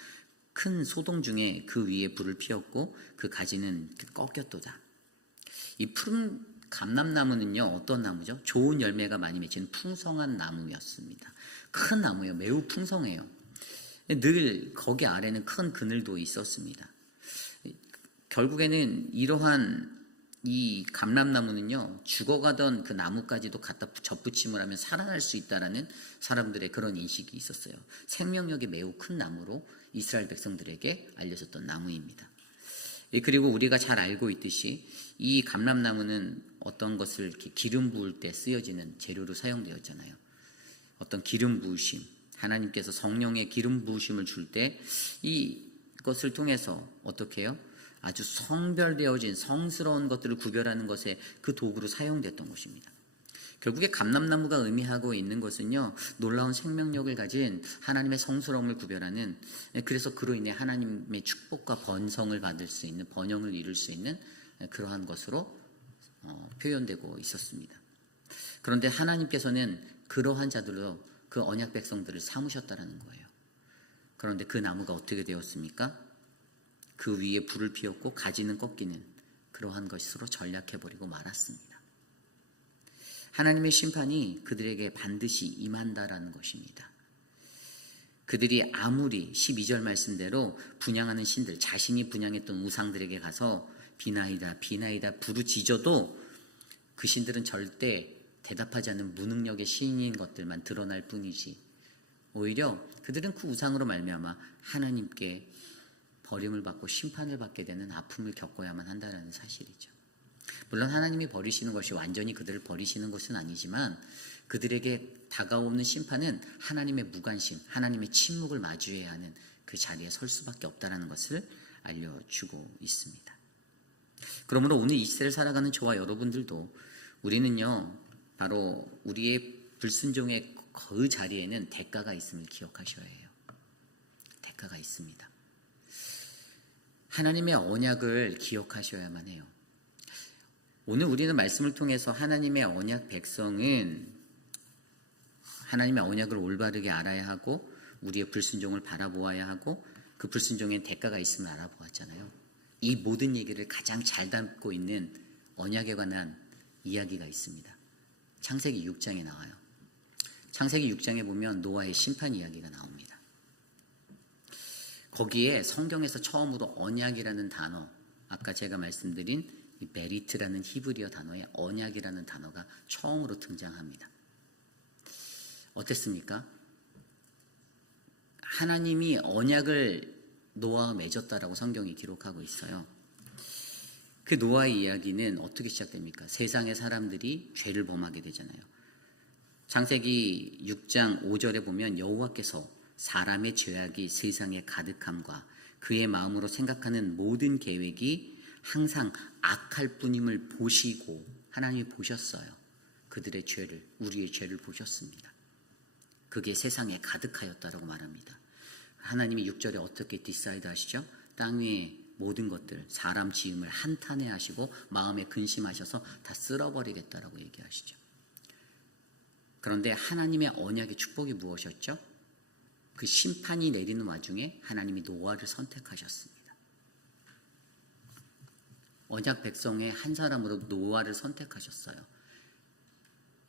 큰 소동 중에 그 위에 불을 피웠고 그 가지는 꺾였도다. 이 푸른 감람나무는요, 어떤 나무죠? 좋은 열매가 많이 맺히는 풍성한 나무였습니다. 큰 나무예요. 매우 풍성해요. 늘 거기 아래는 큰 그늘도 있었습니다. 결국에는 이러한 이 감람나무는요, 죽어가던 그 나무까지도 갖다 접붙임을 하면 살아날 수 있다라는 사람들의 그런 인식이 있었어요. 생명력이 매우 큰 나무로 이스라엘 백성들에게 알려졌던 나무입니다. 그리고 우리가 잘 알고 있듯이 이 감람나무는 어떤 것을 이렇게 기름 부을 때 쓰여지는 재료로 사용되었잖아요. 어떤 기름 부으심, 하나님께서 성령의 기름 부으심을 줄 때 이것을 통해서 어떻게 해요? 아주 성별되어진 성스러운 것들을 구별하는 것에 그 도구로 사용됐던 것입니다. 결국에 감람나무가 의미하고 있는 것은요, 놀라운 생명력을 가진 하나님의 성스러움을 구별하는, 그래서 그로 인해 하나님의 축복과 번성을 받을 수 있는, 번영을 이룰 수 있는 그러한 것으로 표현되고 있었습니다. 그런데 하나님께서는 그러한 자들로 그 언약 백성들을 삼으셨다라는 거예요. 그런데 그 나무가 어떻게 되었습니까? 그 위에 불을 피웠고 가지는 꺾이는 그러한 것으로 전락해버리고 말았습니다. 하나님의 심판이 그들에게 반드시 임한다라는 것입니다. 그들이 아무리 12절 말씀대로 분향하는 신들, 자신이 분향했던 우상들에게 가서 비나이다 비나이다 부르짖어도 그 신들은 절대 대답하지 않는 무능력의 시인인 것들만 드러날 뿐이지, 오히려 그들은 그 우상으로 말미암아 하나님께 버림을 받고 심판을 받게 되는 아픔을 겪어야만 한다는 사실이죠. 물론 하나님이 버리시는 것이 완전히 그들을 버리시는 것은 아니지만 그들에게 다가오는 심판은 하나님의 무관심, 하나님의 침묵을 마주해야 하는 그 자리에 설 수밖에 없다는 것을 알려주고 있습니다. 그러므로 오늘 이 시대를 살아가는 저와 여러분들도 우리는요, 바로 우리의 불순종의 그 자리에는 대가가 있음을 기억하셔야 해요. 대가가 있습니다. 하나님의 언약을 기억하셔야만 해요. 오늘 우리는 말씀을 통해서 하나님의 언약 백성은 하나님의 언약을 올바르게 알아야 하고 우리의 불순종을 바라보아야 하고 그 불순종에 대가가 있음을 알아보았잖아요. 이 모든 얘기를 가장 잘 담고 있는 언약에 관한 이야기가 있습니다. 창세기 6장에 나와요. 창세기 6장에 보면 노아의 심판 이야기가 나옵니다. 거기에 성경에서 처음으로 언약이라는 단어, 아까 제가 말씀드린 이 베리트라는 히브리어 단어에 언약이라는 단어가 처음으로 등장합니다. 어땠습니까? 하나님이 언약을 노아와 맺었다라고 성경이 기록하고 있어요. 그 노아의 이야기는 어떻게 시작됩니까? 세상의 사람들이 죄를 범하게 되잖아요. 창세기 6장 5절에 보면 여호와께서 사람의 죄악이 세상에 가득함과 그의 마음으로 생각하는 모든 계획이 항상 악할 뿐임을 보시고, 하나님이 보셨어요. 그들의 죄를, 우리의 죄를 보셨습니다. 그게 세상에 가득하였다라고 말합니다. 하나님이 6절에 어떻게 디사이드 하시죠? 땅 위의 모든 것들, 사람 지음을 한탄해 하시고 마음에 근심하셔서 다 쓸어버리겠다라고 얘기하시죠. 그런데 하나님의 언약의 축복이 무엇이었죠? 그 심판이 내리는 와중에 하나님이 노아를 선택하셨습니다. 언약 백성의 한 사람으로 노아를 선택하셨어요.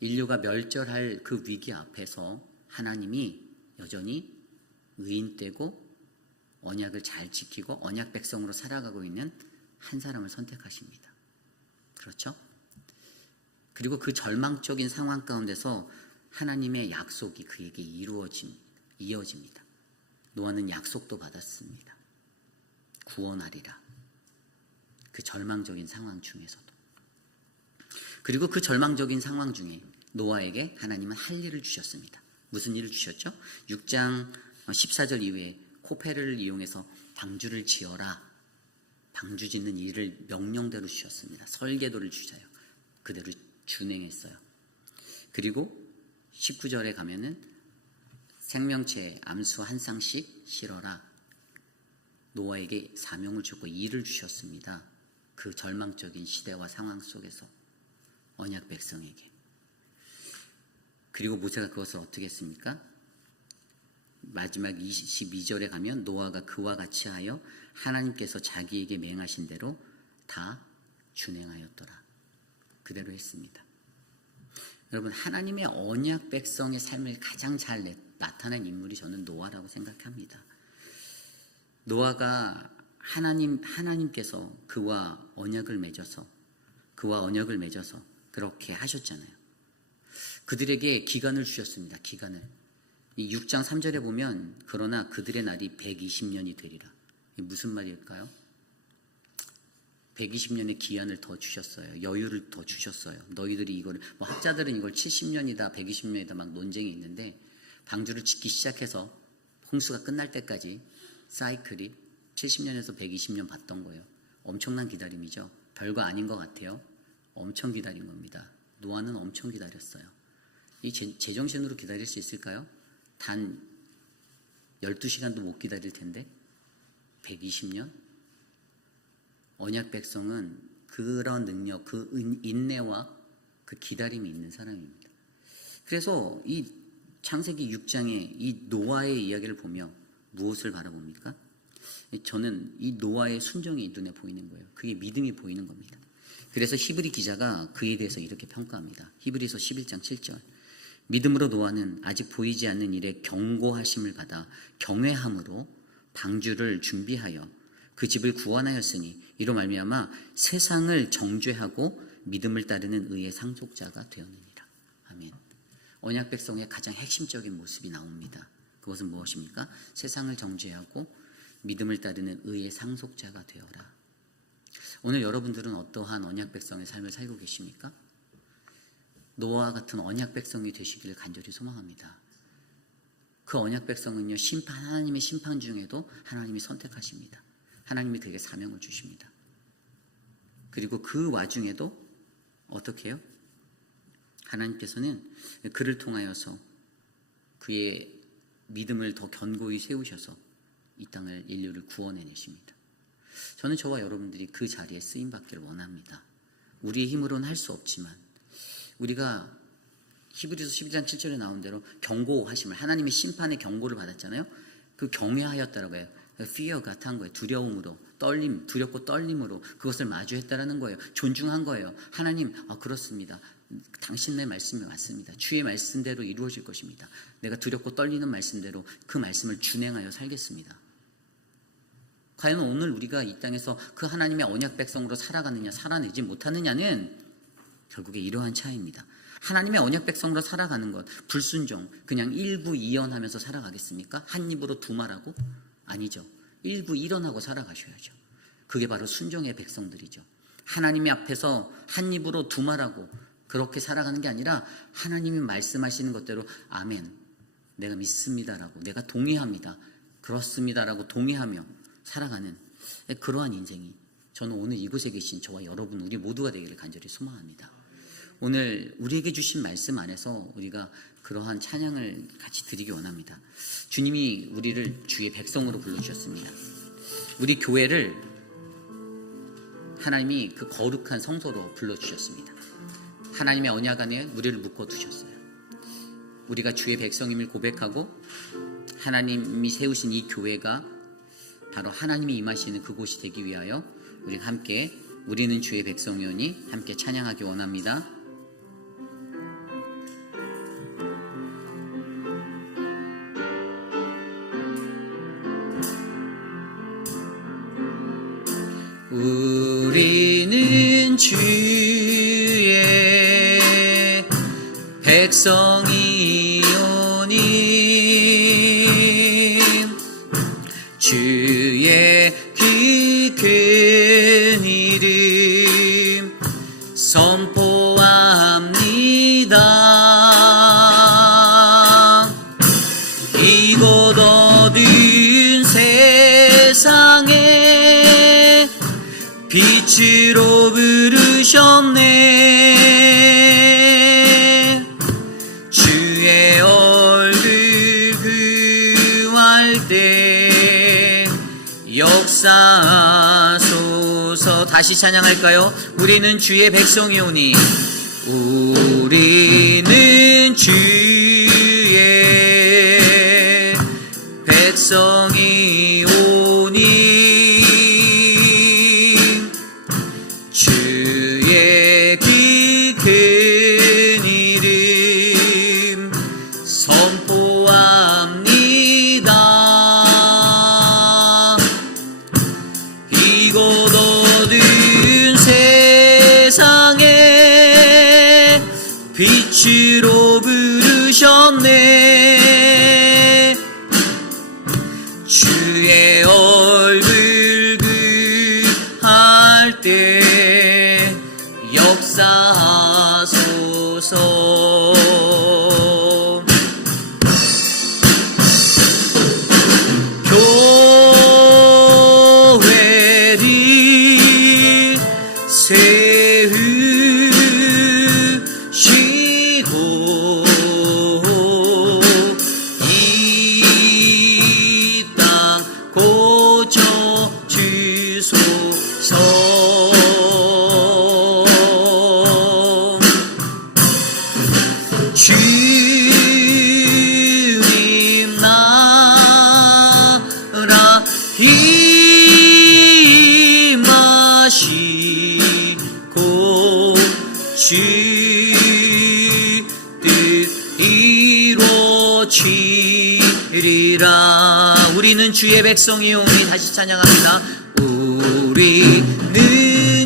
인류가 멸절할 그 위기 앞에서 하나님이 여전히 의인되고 언약을 잘 지키고 언약 백성으로 살아가고 있는 한 사람을 선택하십니다. 그렇죠? 그리고 그 절망적인 상황 가운데서 하나님의 약속이 그에게 이어집니다. 노아는 약속도 받았습니다. 구원하리라. 그 절망적인 상황 중에서도. 그리고 그 절망적인 상황 중에 노아에게 하나님은 할 일을 주셨습니다. 무슨 일을 주셨죠? 6장 14절 이후에 코페르를 이용해서 방주를 지어라. 방주 짓는 일을 명령대로 주셨습니다. 설계도를 주셔요. 그대로 준행했어요. 그리고 19절에 가면은 생명체 암수 한 쌍씩 실어라. 노아에게 사명을 주고 일을 주셨습니다. 그 절망적인 시대와 상황 속에서 언약 백성에게. 그리고 모세가 그것을 어떻게 했습니까? 마지막 22절에 가면 노아가 그와 같이 하여 하나님께서 자기에게 맹하신 대로 다 준행하였더라. 그대로 했습니다. 여러분, 하나님의 언약 백성의 삶을 가장 잘 나타낸 인물이 저는 노아라고 생각합니다. 노아가 하나님께서 그와 언약을 맺어서 그렇게 하셨잖아요. 그들에게 기간을 주셨습니다. 기간을. 이 6장 3절에 보면 그러나 그들의 날이 120년이 되리라. 이게 무슨 말일까요? 120년의 기한을 더 주셨어요. 여유를 더 주셨어요. 너희들이 이거를, 학자들은 이걸 70년이다 120년이다 막 논쟁이 있는데, 방주를 짓기 시작해서 홍수가 끝날 때까지 사이클이 70년에서 120년 봤던 거예요. 엄청난 기다림이죠. 별거 아닌 것 같아요. 엄청 기다린 겁니다. 노아는 엄청 기다렸어요. 이 제정신으로 기다릴 수 있을까요? 단 12시간도 못 기다릴 텐데 120년? 언약 백성은 그런 능력, 그 인내와 그 기다림이 있는 사람입니다. 그래서 이 창세기 6장의 이 노아의 이야기를 보며 무엇을 바라봅니까? 저는 이 노아의 순종이 눈에 보이는 거예요. 그게 믿음이 보이는 겁니다. 그래서 히브리 기자가 그에 대해서 이렇게 평가합니다. 히브리서 11장 7절. 믿음으로 노아는 아직 보이지 않는 일에 경고하심을 받아 경외함으로 방주를 준비하여 그 집을 구원하였으니 이로 말미암아 세상을 정죄하고 믿음을 따르는 의의 상속자가 되었느니라. 아멘. 언약 백성의 가장 핵심적인 모습이 나옵니다. 그것은 무엇입니까? 세상을 정죄하고 믿음을 따르는 의의 상속자가 되어라. 오늘 여러분들은 어떠한 언약 백성의 삶을 살고 계십니까? 노아와 같은 언약 백성이 되시기를 간절히 소망합니다. 그 언약 백성은요, 하나님의 심판 중에도 하나님이 선택하십니다. 하나님이 그에게 사명을 주십니다. 그리고 그 와중에도 어떻게 해요? 하나님께서는 그를 통하여서 그의 믿음을 더 견고히 세우셔서 이 땅을, 인류를 구원해내십니다. 저는 저와 여러분들이 그 자리에 쓰임받기를 원합니다. 우리의 힘으로는 할 수 없지만 우리가 히브리서 12장 7절에 나온 대로 경고하심을, 하나님의 심판의 경고를 받았잖아요. 그 경외하였다라고 해요. fear가 탄 거예요. 두려움으로, 두렵고 떨림으로 그것을 마주했다라는 거예요. 존중한 거예요. 하나님, 그렇습니다. 당신의 말씀이 맞습니다. 주의 말씀대로 이루어질 것입니다. 내가 두렵고 떨리는 말씀대로 그 말씀을 준행하여 살겠습니다. 과연 오늘 우리가 이 땅에서 그 하나님의 언약 백성으로 살아가느냐, 살아내지 못하느냐는 결국에 이러한 차이입니다. 하나님의 언약 백성으로 살아가는 것, 불순종, 그냥 일부이연하면서 살아가겠습니까? 한 입으로 두말하고? 아니죠. 일부일언하고 살아가셔야죠. 그게 바로 순종의 백성들이죠. 하나님의 앞에서 한 입으로 두말하고 그렇게 살아가는 게 아니라 하나님이 말씀하시는 것대로 아멘, 내가 믿습니다라고, 내가 동의합니다, 그렇습니다라고 동의하며 살아가는 그러한 인생이 저는 오늘 이곳에 계신 저와 여러분, 우리 모두가 되기를 간절히 소망합니다. 오늘 우리에게 주신 말씀 안에서 우리가 그러한 찬양을 같이 드리기 원합니다. 주님이 우리를 주의 백성으로 불러주셨습니다. 우리 교회를 하나님이 그 거룩한 성소로 불러주셨습니다. 하나님의 언약 안에 우리를 묶어두셨어요. 우리가 주의 백성임을 고백하고 하나님이 세우신 이 교회가 바로 하나님이 임하시는 그곳이 되기 위하여 우리가 함께, 우리는 주의 백성이오니 함께 찬양하기 원합니다. 우리는 주의 백성이오니 주의 그 큰 이름 선포합니다. 이곳 어두운 세상에 빛으로 부르셨네. 주의 얼굴 구할 때 역사하소서. 다시 찬양할까요? 우리는 주의 백성이오니, 우리는 주의 백성이오니 주의 그 큰 이름 선포합니다. 이곳 어두운 세상에 빛으로 부르셨네. 주의 얼굴 구할 때 역사하소서. 교회를 세우시고 이 땅 고쳐주소서. 주님 나라 임하시고 주 뜻 이루어지리라. 우리는 주의 백성이오니, 다시 찬양합니다. 우리는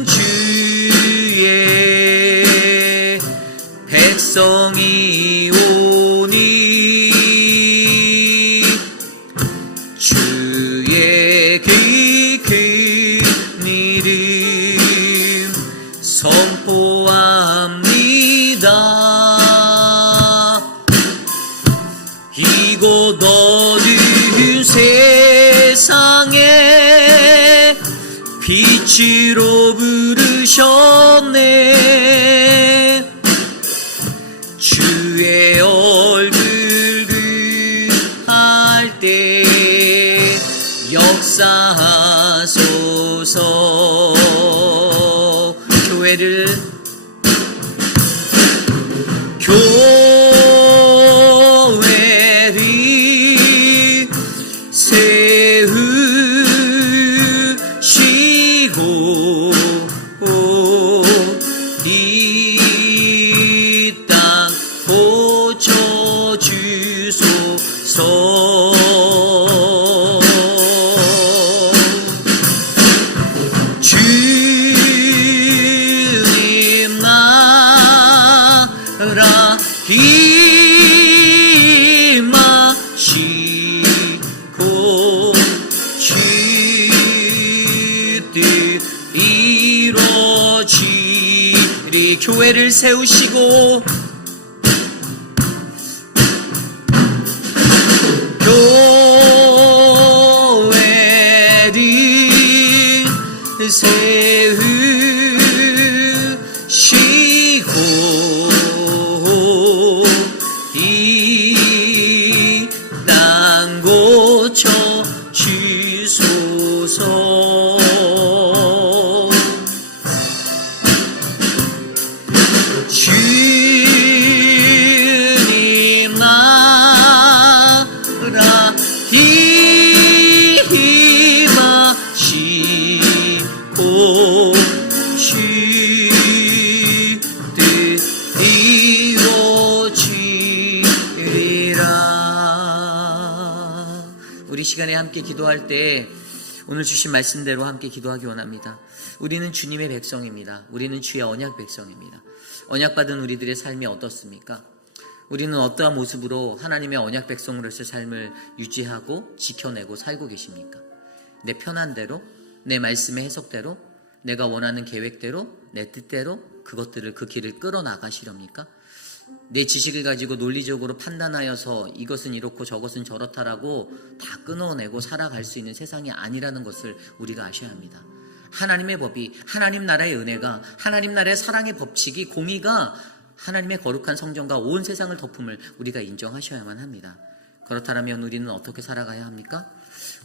주의 백성이 이곳 어두운 세상에 빛으로 부르셨네. 주의 얼굴 구할 때 역사하소서. 교회를 세우시고 이 땅 고쳐주소서. 주님 나라 임하시고 주뜻 이루어지리. 교회를 세우시고 교회를 세우시고 이 땅 고쳐 주소서. 주님 나라 임하시고 주뜻 이루어지리라. 우리 시간에 함께 기도할 때 오늘 주신 말씀대로 함께 기도하기 원합니다. 우리는 주님의 백성입니다. 우리는 주의 언약 백성입니다. 언약받은 우리들의 삶이 어떻습니까? 우리는 어떠한 모습으로 하나님의 언약 백성으로서의 삶을 유지하고 지켜내고 살고 계십니까? 내 편한 대로, 내 말씀의 해석대로, 내가 원하는 계획대로, 내 뜻대로 그것들을 그 길을 끌어나가시렵니까? 내 지식을 가지고 논리적으로 판단하여서 이것은 이렇고 저것은 저렇다라고 다 끊어내고 살아갈 수 있는 세상이 아니라는 것을 우리가 아셔야 합니다. 하나님의 법이, 하나님 나라의 은혜가, 하나님 나라의 사랑의 법칙이, 공의가 하나님의 거룩한 성전과 온 세상을 덮음을 우리가 인정하셔야만 합니다. 그렇다면 우리는 어떻게 살아가야 합니까?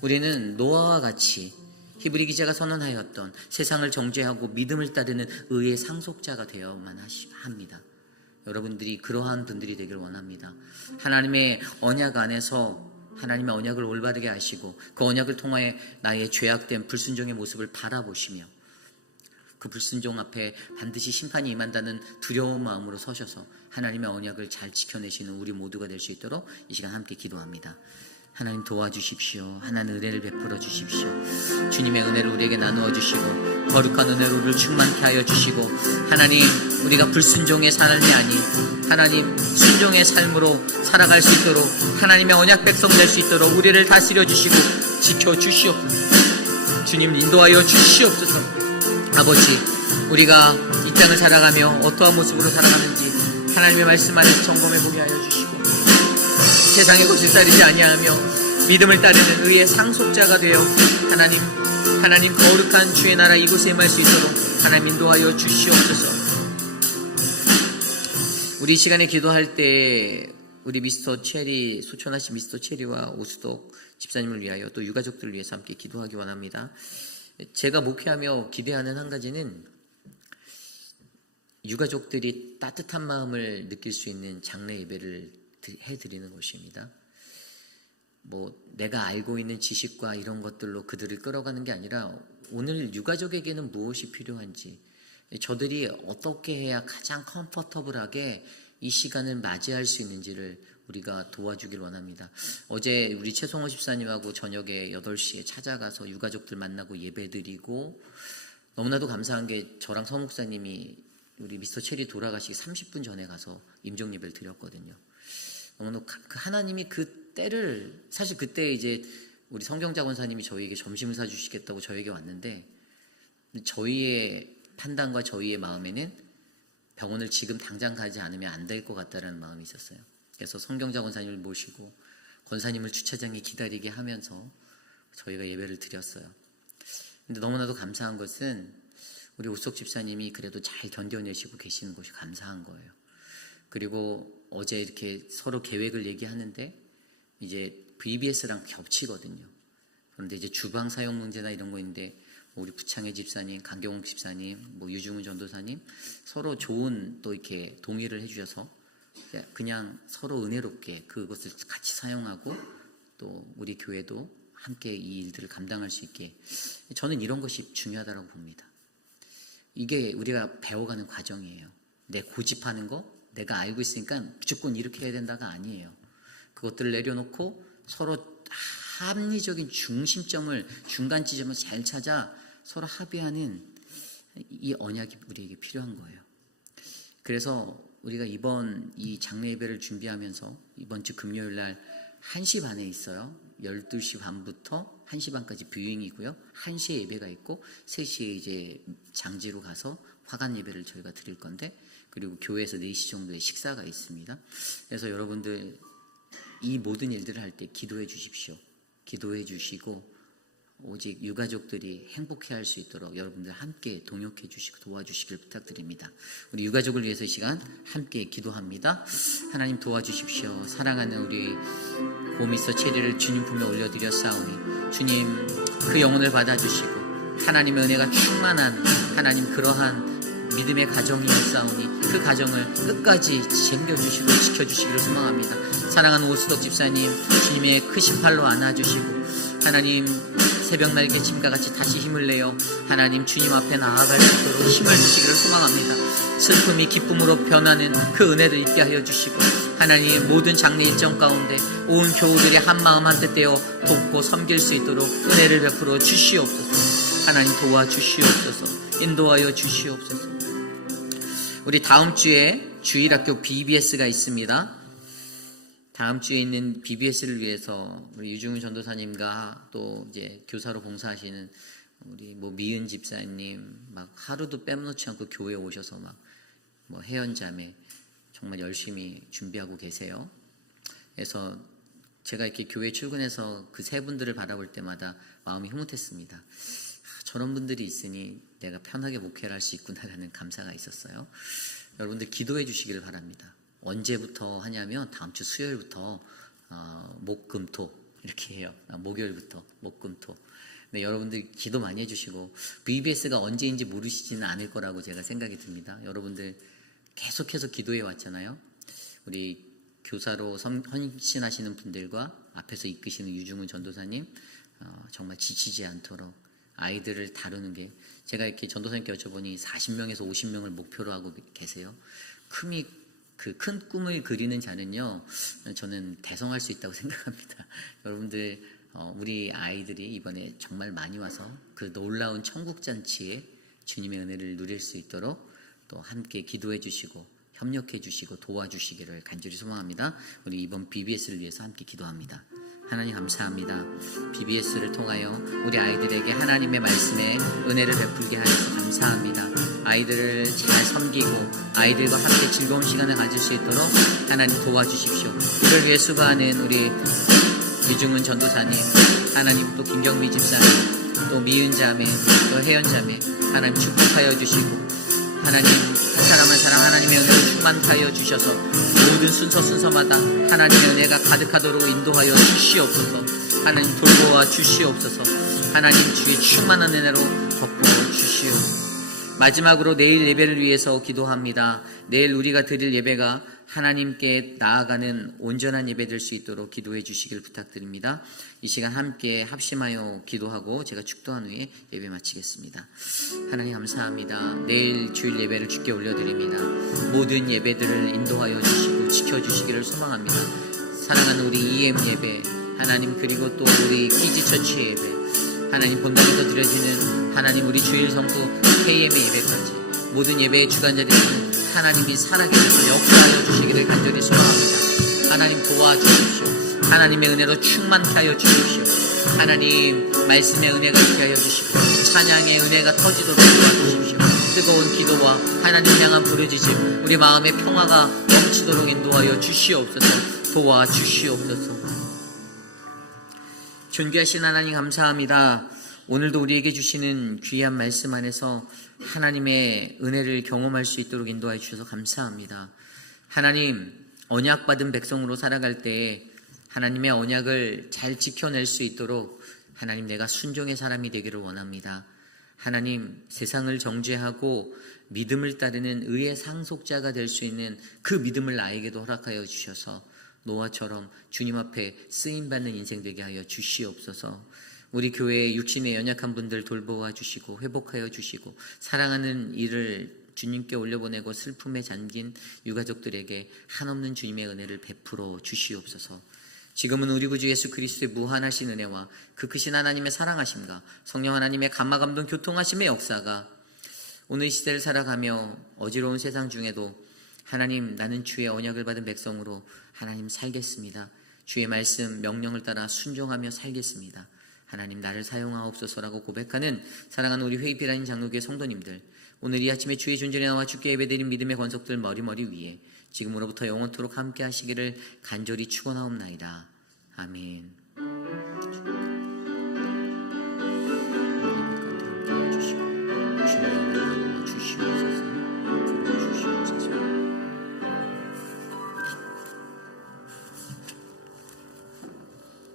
우리는 노아와 같이 히브리 기자가 선언하였던 세상을 정죄하고 믿음을 따르는 의의 상속자가 되어야만 합니다. 여러분들이 그러한 분들이 되기를 원합니다. 하나님의 언약 안에서 하나님의 언약을 올바르게 아시고 그 언약을 통하여 나의 죄악된 불순종의 모습을 바라보시며 그 불순종 앞에 반드시 심판이 임한다는 두려운 마음으로 서셔서 하나님의 언약을 잘 지켜내시는 우리 모두가 될 수 있도록 이 시간 함께 기도합니다. 하나님 도와주십시오. 하나님 은혜를 베풀어 주십시오. 주님의 은혜를 우리에게 나누어 주시고 거룩한 은혜로 우리를 충만케 하여 주시고 하나님 우리가 불순종의 삶이 아닌 하나님 순종의 삶으로 살아갈 수 있도록 하나님의 언약 백성 될 수 있도록 우리를 다스려 주시고 지켜 주시옵소서. 주님 인도하여 주시옵소서. 아버지 우리가 이 땅을 살아가며 어떠한 모습으로 살아가는지 하나님의 말씀 안에서 점검해 보게 하여 주시고 세상의 것을 따르지 아니하며 믿음을 따르는 의의 상속자가 되어 하나님 거룩한 주의 나라 이곳에 임할 수 있도록 하나님 인도하여 주시옵소서. 우리 시간에 기도할 때 우리 미스터 체리, 소천하신 미스터 체리와 오수덕 집사님을 위하여 또 유가족들을 위해서 함께 기도하기 원합니다. 제가 목회하며 기대하는 한 가지는 유가족들이 따뜻한 마음을 느낄 수 있는 장례 예배를 해드리는 것입니다. 내가 알고 있는 지식과 이런 것들로 그들을 끌어가는 게 아니라 오늘 유가족에게는 무엇이 필요한지 저들이 어떻게 해야 가장 컴포터블하게 이 시간을 맞이할 수 있는지를 우리가 도와주길 원합니다. 어제 우리 최성호 집사님하고 저녁에 8시에 찾아가서 유가족들 만나고 예배드리고 너무나도 감사한 게 저랑 서 목사님이 우리 미스터 체리 돌아가시기 30분 전에 가서 임종 예배를 드렸거든요. 너무나 하나님이 그 때를 사실 그때 이제 우리 성경자 권사님이 저희에게 점심을 사주시겠다고 저에게 왔는데 저희의 판단과 저희의 마음에는 병원을 지금 당장 가지 않으면 안 될 것 같다는 마음이 있었어요. 그래서 성경자 권사님을 모시고 권사님을 주차장에 기다리게 하면서 저희가 예배를 드렸어요. 근데 너무나도 감사한 것은 우리 우석 집사님이 그래도 잘 견뎌내시고 계시는 것이 감사한 거예요. 그리고 어제 이렇게 서로 계획을 얘기하는데 이제 VBS랑 겹치거든요. 그런데 이제 주방 사용 문제나 이런 거 있는데 우리 부창회 집사님, 강경옥 집사님, 유중훈 전도사님 서로 좋은 또 이렇게 동의를 해주셔서 그냥 서로 은혜롭게 그것을 같이 사용하고 또 우리 교회도 함께 이 일들을 감당할 수 있게, 저는 이런 것이 중요하다고 봅니다. 이게 우리가 배워가는 과정이에요. 내 고집하는 거 내가 알고 있으니까 무조건 이렇게 해야 된다가 아니에요. 그것들을 내려놓고 서로 합리적인 중심점을, 중간 지점을 잘 찾아 서로 합의하는 이 언약이 우리에게 필요한 거예요. 그래서 우리가 이번 이 장례 예배를 준비하면서 이번 주 금요일 날 1시 반에 있어요. 12시 반부터 1시 반까지 뷰잉이고요. 1시에 예배가 있고 3시에 이제 장지로 가서 화관 예배를 저희가 드릴 건데, 그리고 교회에서 4시 정도에 식사가 있습니다. 그래서 여러분들 이 모든 일들을 할 때 기도해 주십시오. 기도해 주시고 오직 유가족들이 행복해할 수 있도록 여러분들 함께 동역해 주시고 도와주시길 부탁드립니다. 우리 유가족을 위해서 이 시간 함께 기도합니다. 하나님 도와주십시오. 사랑하는 우리 고미서 체리를 주님 품에 올려드렸사오니 주님 그 영혼을 받아주시고 하나님의 은혜가 충만한 하나님 그러한 믿음의 가정이었사오니 그 가정을 끝까지 챙겨주시고 지켜주시기를 소망합니다. 사랑하는 오수덕 집사님 주님의 크신 팔로 안아주시고 하나님 새벽 날개침과 같이 다시 힘을 내어 하나님 주님 앞에 나아갈 수 있도록 힘을 주시기를 소망합니다. 슬픔이 기쁨으로 변하는 그 은혜를 있게 하여 주시고 하나님 모든 장례 일정 가운데 온 교우들이 한마음 한뜻 되어 돕고 섬길 수 있도록 은혜를 베풀어 주시옵소서. 하나님 도와주시옵소서. 인도하여 주시옵소서. 우리 다음 주에 주일학교 BBS가 있습니다. 다음 주에 있는 BBS를 위해서 우리 유중훈 전도사님과 또 이제 교사로 봉사하시는 우리 미은 집사님 막 하루도 빼놓지 않고 교회에 오셔서 혜연자매 정말 열심히 준비하고 계세요. 그래서 제가 이렇게 교회 출근해서 그 세 분들을 바라볼 때마다 마음이 흐뭇했습니다. 저런 분들이 있으니 내가 편하게 목회를 할 수 있구나라는 감사가 있었어요. 여러분들 기도해 주시기를 바랍니다. 언제부터 하냐면 다음 주 수요일부터 목, 금, 토 이렇게 해요. 목요일부터 목, 금, 토. 네, 여러분들 기도 많이 해주시고 VBS가 언제인지 모르시지는 않을 거라고 제가 생각이 듭니다. 여러분들 계속해서 기도해 왔잖아요. 우리 교사로 헌신하시는 분들과 앞에서 이끄시는 유중훈 전도사님 정말 지치지 않도록 아이들을 다루는 게, 제가 이렇게 전도사님께 여쭤보니 40명에서 50명을 목표로 하고 계세요. 큰 꿈을 그리는 자는요, 저는 대성할 수 있다고 생각합니다. 여러분들 우리 아이들이 이번에 정말 많이 와서 그 놀라운 천국잔치에 주님의 은혜를 누릴 수 있도록 또 함께 기도해 주시고 협력해 주시고 도와주시기를 간절히 소망합니다. 우리 이번 BBS를 위해서 함께 기도합니다. 하나님 감사합니다. BBS를 통하여 우리 아이들에게 하나님의 말씀에 은혜를 베풀게 하셔서 감사합니다. 아이들을 잘 섬기고 아이들과 함께 즐거운 시간을 가질 수 있도록 하나님 도와주십시오. 이를 위해 수고하는 우리 유중훈 전도사님, 하나님 또 김경미 집사님, 또 미은 자매, 또 혜연 자매, 하나님 축복하여 주시고 하나님 한 사람 한 사람 하나님의 은혜로 충만케 하여 주셔서 모든 순서마다 하나님의 은혜가 가득하도록 인도하여 주시옵소서. 하나님 돌보아 주시옵소서. 하나님 주의 충만한 은혜로 덮어 주시옵소서. 마지막으로 내일 예배를 위해서 기도합니다. 내일 우리가 드릴 예배가 하나님께 나아가는 온전한 예배 될 수 있도록 기도해 주시길 부탁드립니다. 이 시간 함께 합심하여 기도하고 제가 축도한 후에 예배 마치겠습니다. 하나님 감사합니다. 내일 주일 예배를 주께 올려드립니다. 모든 예배들을 인도하여 주시고 지켜주시기를 소망합니다. 사랑하는 우리 EM 예배 하나님, 그리고 또 우리 키즈처치 예배 하나님, 본당에서 드려지는 하나님 우리 주일 성도 KM의 예배까지 모든 예배의 주관자들은 하나님이 살아계셔서 역사하여 주시기를 간절히 소망합니다. 하나님 도와주십시오. 하나님의 은혜로 충만케 하여 주십시오. 하나님 말씀의 은혜가 있게 하여 주시고 찬양의 은혜가 터지도록 도와주십시오. 뜨거운 기도와 하나님 향한 부르짖음, 우리 마음의 평화가 넘치도록 인도하여 주시옵소서. 도와 주시옵소서. 존귀하신 하나님 감사합니다. 오늘도 우리에게 주시는 귀한 말씀 안에서 하나님의 은혜를 경험할 수 있도록 인도하여 주셔서 감사합니다. 하나님, 언약받은 백성으로 살아갈 때에 하나님의 언약을 잘 지켜낼 수 있도록 하나님, 내가 순종의 사람이 되기를 원합니다. 하나님, 세상을 정죄하고 믿음을 따르는 의의 상속자가 될 수 있는 그 믿음을 나에게도 허락하여 주셔서 노아처럼 주님 앞에 쓰임받는 인생 되게 하여 주시옵소서. 우리 교회의 육신의 연약한 분들 돌보아 주시고 회복하여 주시고 사랑하는 이를 주님께 올려보내고 슬픔에 잠긴 유가족들에게 한없는 주님의 은혜를 베풀어 주시옵소서. 지금은 우리 구주 예수 그리스도의 무한하신 은혜와 그 크신 하나님의 사랑하심과 성령 하나님의 감화감동 교통하심의 역사가 오늘 시대를 살아가며 어지러운 세상 중에도 하나님, 나는 주의 언약을 받은 백성으로 하나님 살겠습니다. 주의 말씀 명령을 따라 순종하며 살겠습니다. 하나님, 나를 사용하옵소서라고 고백하는 사랑하는 우리 회의피라인 장로교회 성도님들, 오늘 이 아침에 주의 존재에 나와 주께 예배드린 믿음의 권속들 머리머리 위에 지금으로부터 영원토록 함께 하시기를 간절히 축원하옵나이다. 아멘.